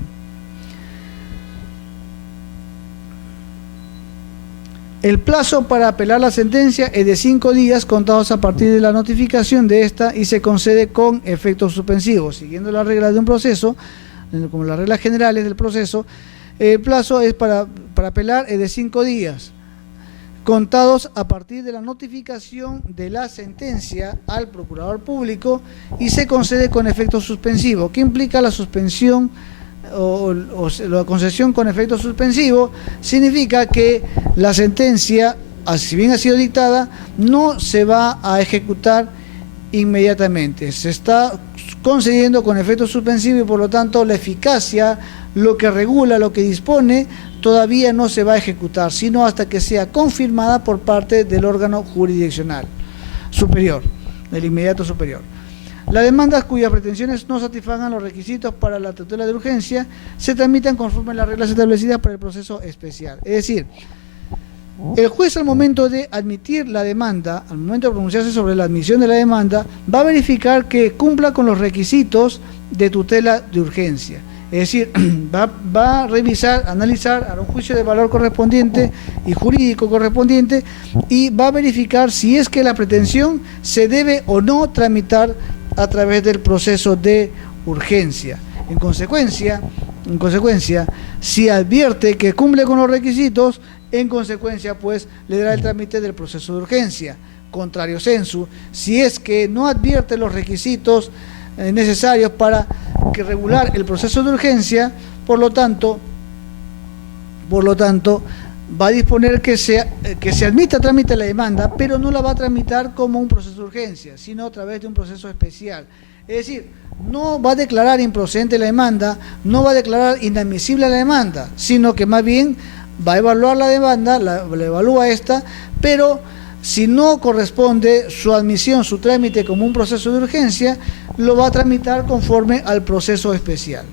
El plazo para apelar la sentencia es de 5 días contados a partir de la notificación de esta y se concede con efectos suspensivos. Siguiendo las reglas de un proceso, como las reglas generales del proceso, el plazo es para apelar es de 5 días. Contados a partir de la notificación de la sentencia al procurador público y se concede con efecto suspensivo. ¿Qué implica la suspensión la concesión con efecto suspensivo, significa que la sentencia, si bien ha sido dictada, no se va a ejecutar inmediatamente. Se está concediendo con efecto suspensivo y por lo tanto la eficacia, lo que regula, lo que dispone, todavía no se va a ejecutar, sino hasta que sea confirmada por parte del órgano jurisdiccional superior, del inmediato superior. Las demandas cuyas pretensiones no satisfagan los requisitos para la tutela de urgencia se tramitan conforme a las reglas establecidas para el proceso especial. Es decir, el juez al momento de admitir la demanda, al momento de pronunciarse sobre la admisión de la demanda, va a verificar que cumpla con los requisitos de tutela de urgencia. Es decir, va a revisar, analizar, hará un juicio de valor correspondiente y jurídico correspondiente y va a verificar si es que la pretensión se debe o no tramitar a través del proceso de urgencia. En consecuencia, si advierte que cumple con los requisitos, en consecuencia, pues, le dará el trámite del proceso de urgencia. Contrario sensu, si es que no advierte los requisitos necesarios para que regular el proceso de urgencia, por lo tanto, va a disponer que se admita trámite la demanda, pero no la va a tramitar como un proceso de urgencia, sino a través de un proceso especial. Es decir, no va a declarar improcedente la demanda, no va a declarar inadmisible la demanda, sino que más bien va a evaluar la demanda, la evalúa esta, pero si no corresponde su admisión, su trámite como un proceso de urgencia, lo va a tramitar conforme al proceso especial.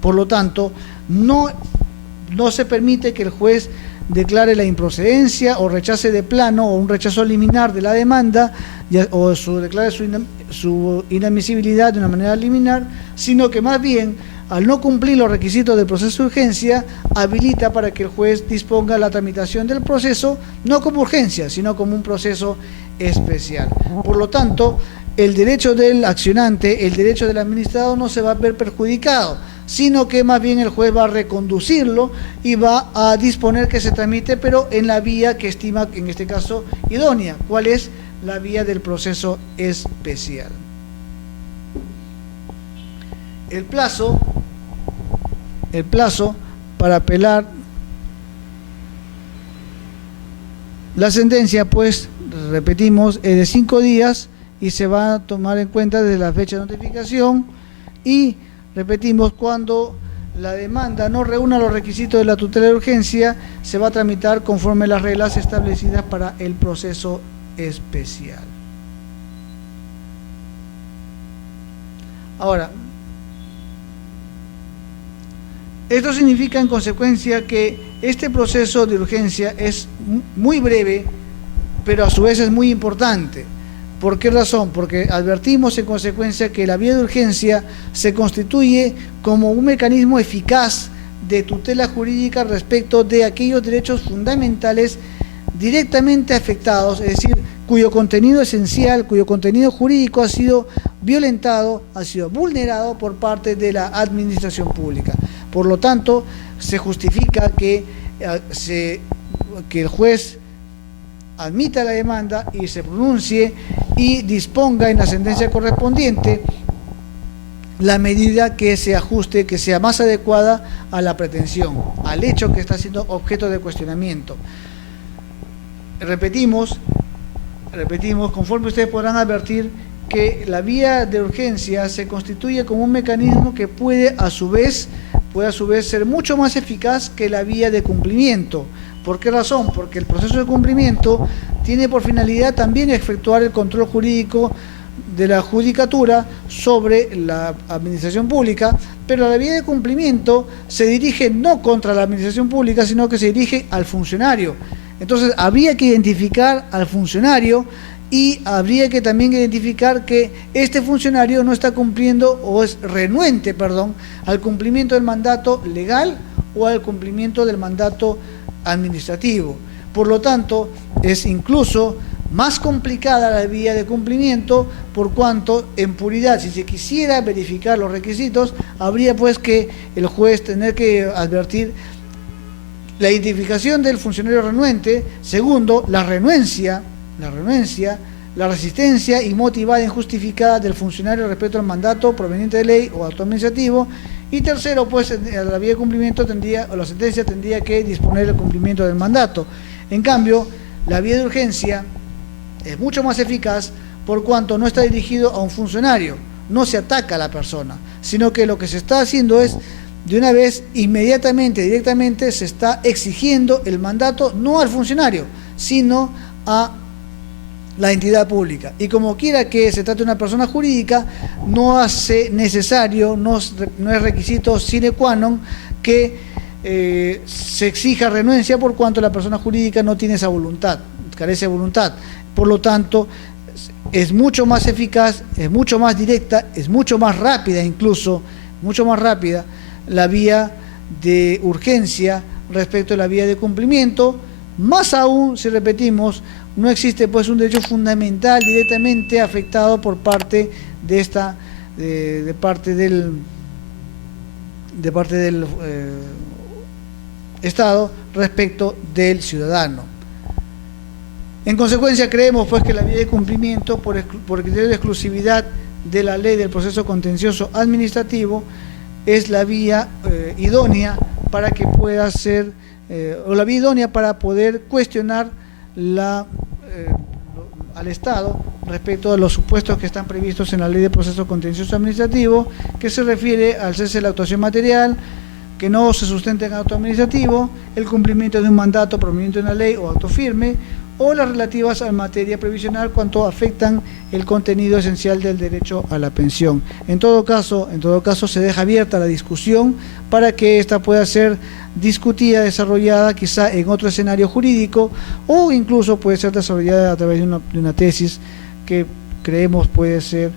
Por lo tanto, no se permite que el juez declare la improcedencia o rechace de plano o un rechazo liminar de la demanda o declare su inadmisibilidad de una manera liminar, sino que más bien, al no cumplir los requisitos del proceso de urgencia, habilita para que el juez disponga la tramitación del proceso, no como urgencia, sino como un proceso especial. Por lo tanto, el derecho del accionante, el derecho del administrado no se va a ver perjudicado, sino que más bien el juez va a reconducirlo y va a disponer que se tramite, pero en la vía que estima, en este caso, idónea. ¿Cuál es? La vía del proceso especial. El plazo para apelar la sentencia, pues, repetimos, es de 5 días y se va a tomar en cuenta desde la fecha de notificación y, repetimos, cuando la demanda no reúna los requisitos de la tutela de urgencia, se va a tramitar conforme a las reglas establecidas para el proceso especial. Ahora, esto significa en consecuencia que este proceso de urgencia es muy breve, pero a su vez es muy importante. ¿Por qué razón? Porque advertimos en consecuencia que la vía de urgencia se constituye como un mecanismo eficaz de tutela jurídica respecto de aquellos derechos fundamentales directamente afectados, es decir, cuyo contenido esencial, cuyo contenido jurídico ha sido violentado, ha sido vulnerado por parte de la administración pública. Por lo tanto, se justifica que el juez admita la demanda y se pronuncie y disponga en la sentencia correspondiente la medida que se ajuste, que sea más adecuada a la pretensión, al hecho que está siendo objeto de cuestionamiento. Repetimos, conforme ustedes podrán advertir, que la vía de urgencia se constituye como un mecanismo que puede a su vez ser mucho más eficaz que la vía de cumplimiento. ¿Por qué razón? Porque el proceso de cumplimiento tiene por finalidad también efectuar el control jurídico de la judicatura sobre la administración pública, pero la vía de cumplimiento se dirige no contra la administración pública, sino que se dirige al funcionario. Entonces, habría que identificar al funcionario y habría que también identificar que este funcionario no está cumpliendo o es renuente, al cumplimiento del mandato legal o al cumplimiento del mandato administrativo. Por lo tanto, es incluso más complicada la vía de cumplimiento, por cuanto en puridad, si se quisiera verificar los requisitos, habría pues que el juez tener que advertir la identificación del funcionario renuente, segundo, la renuencia, la resistencia inmotivada e injustificada del funcionario respecto al mandato proveniente de ley o acto administrativo, Y tercero, pues la vía de cumplimiento o la sentencia tendría que disponer el cumplimiento del mandato. En cambio, la vía de urgencia es mucho más eficaz por cuanto no está dirigido a un funcionario, no se ataca a la persona, sino que lo que se está haciendo es, de una vez, inmediatamente, directamente, se está exigiendo el mandato no al funcionario, sino a la entidad pública. Y como quiera que se trate de una persona jurídica, no hace necesario, no es requisito sine qua non que se exija renuencia por cuanto la persona jurídica no tiene esa voluntad, carece de voluntad. Por lo tanto, es mucho más eficaz, es mucho más directa, es mucho más rápida incluso, mucho más rápida la vía de urgencia respecto a la vía de cumplimiento, más aún si repetimos, no existe pues un derecho fundamental directamente afectado por parte de esta de parte del Estado respecto del ciudadano. En consecuencia, creemos pues que la vía de cumplimiento por criterio de exclusividad de la ley del proceso contencioso administrativo es la vía idónea para que pueda ser o la vía idónea para poder cuestionar al Estado respecto a los supuestos que están previstos en la ley de proceso contencioso administrativo, que se refiere al cese de la actuación material, que no se sustente en acto administrativo, el cumplimiento de un mandato proveniente de una ley o acto firme, o las relativas a materia previsional cuanto afectan el contenido esencial del derecho a la pensión. En todo caso se deja abierta la discusión para que ésta pueda ser discutida, desarrollada quizá en otro escenario jurídico, o incluso puede ser desarrollada a través de una tesis que creemos puede ser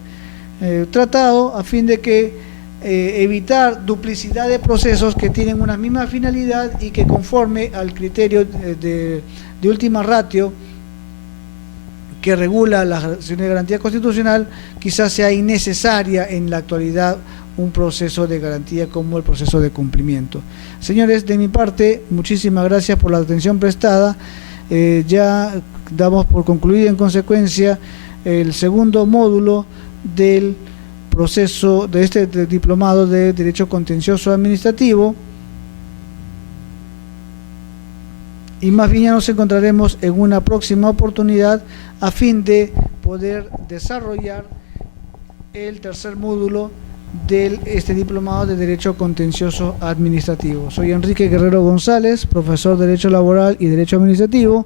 tratado a fin de que evitar duplicidad de procesos que tienen una misma finalidad y que conforme al criterio de última ratio que regula la acción de garantía constitucional, quizás sea innecesaria en la actualidad un proceso de garantía como el proceso de cumplimiento. Señores, de mi parte, muchísimas gracias por la atención prestada. Ya damos por concluido en consecuencia el segundo módulo del proceso de este diplomado de Derecho Contencioso Administrativo, y más bien ya nos encontraremos en una próxima oportunidad a fin de poder desarrollar el tercer módulo de este diplomado de Derecho Contencioso Administrativo. Soy Enrique Guerrero González, profesor de Derecho Laboral y Derecho Administrativo,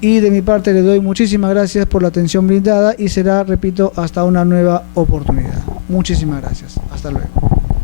y de mi parte le doy muchísimas gracias por la atención brindada y será, repito, hasta una nueva oportunidad. Muchísimas gracias. Hasta luego.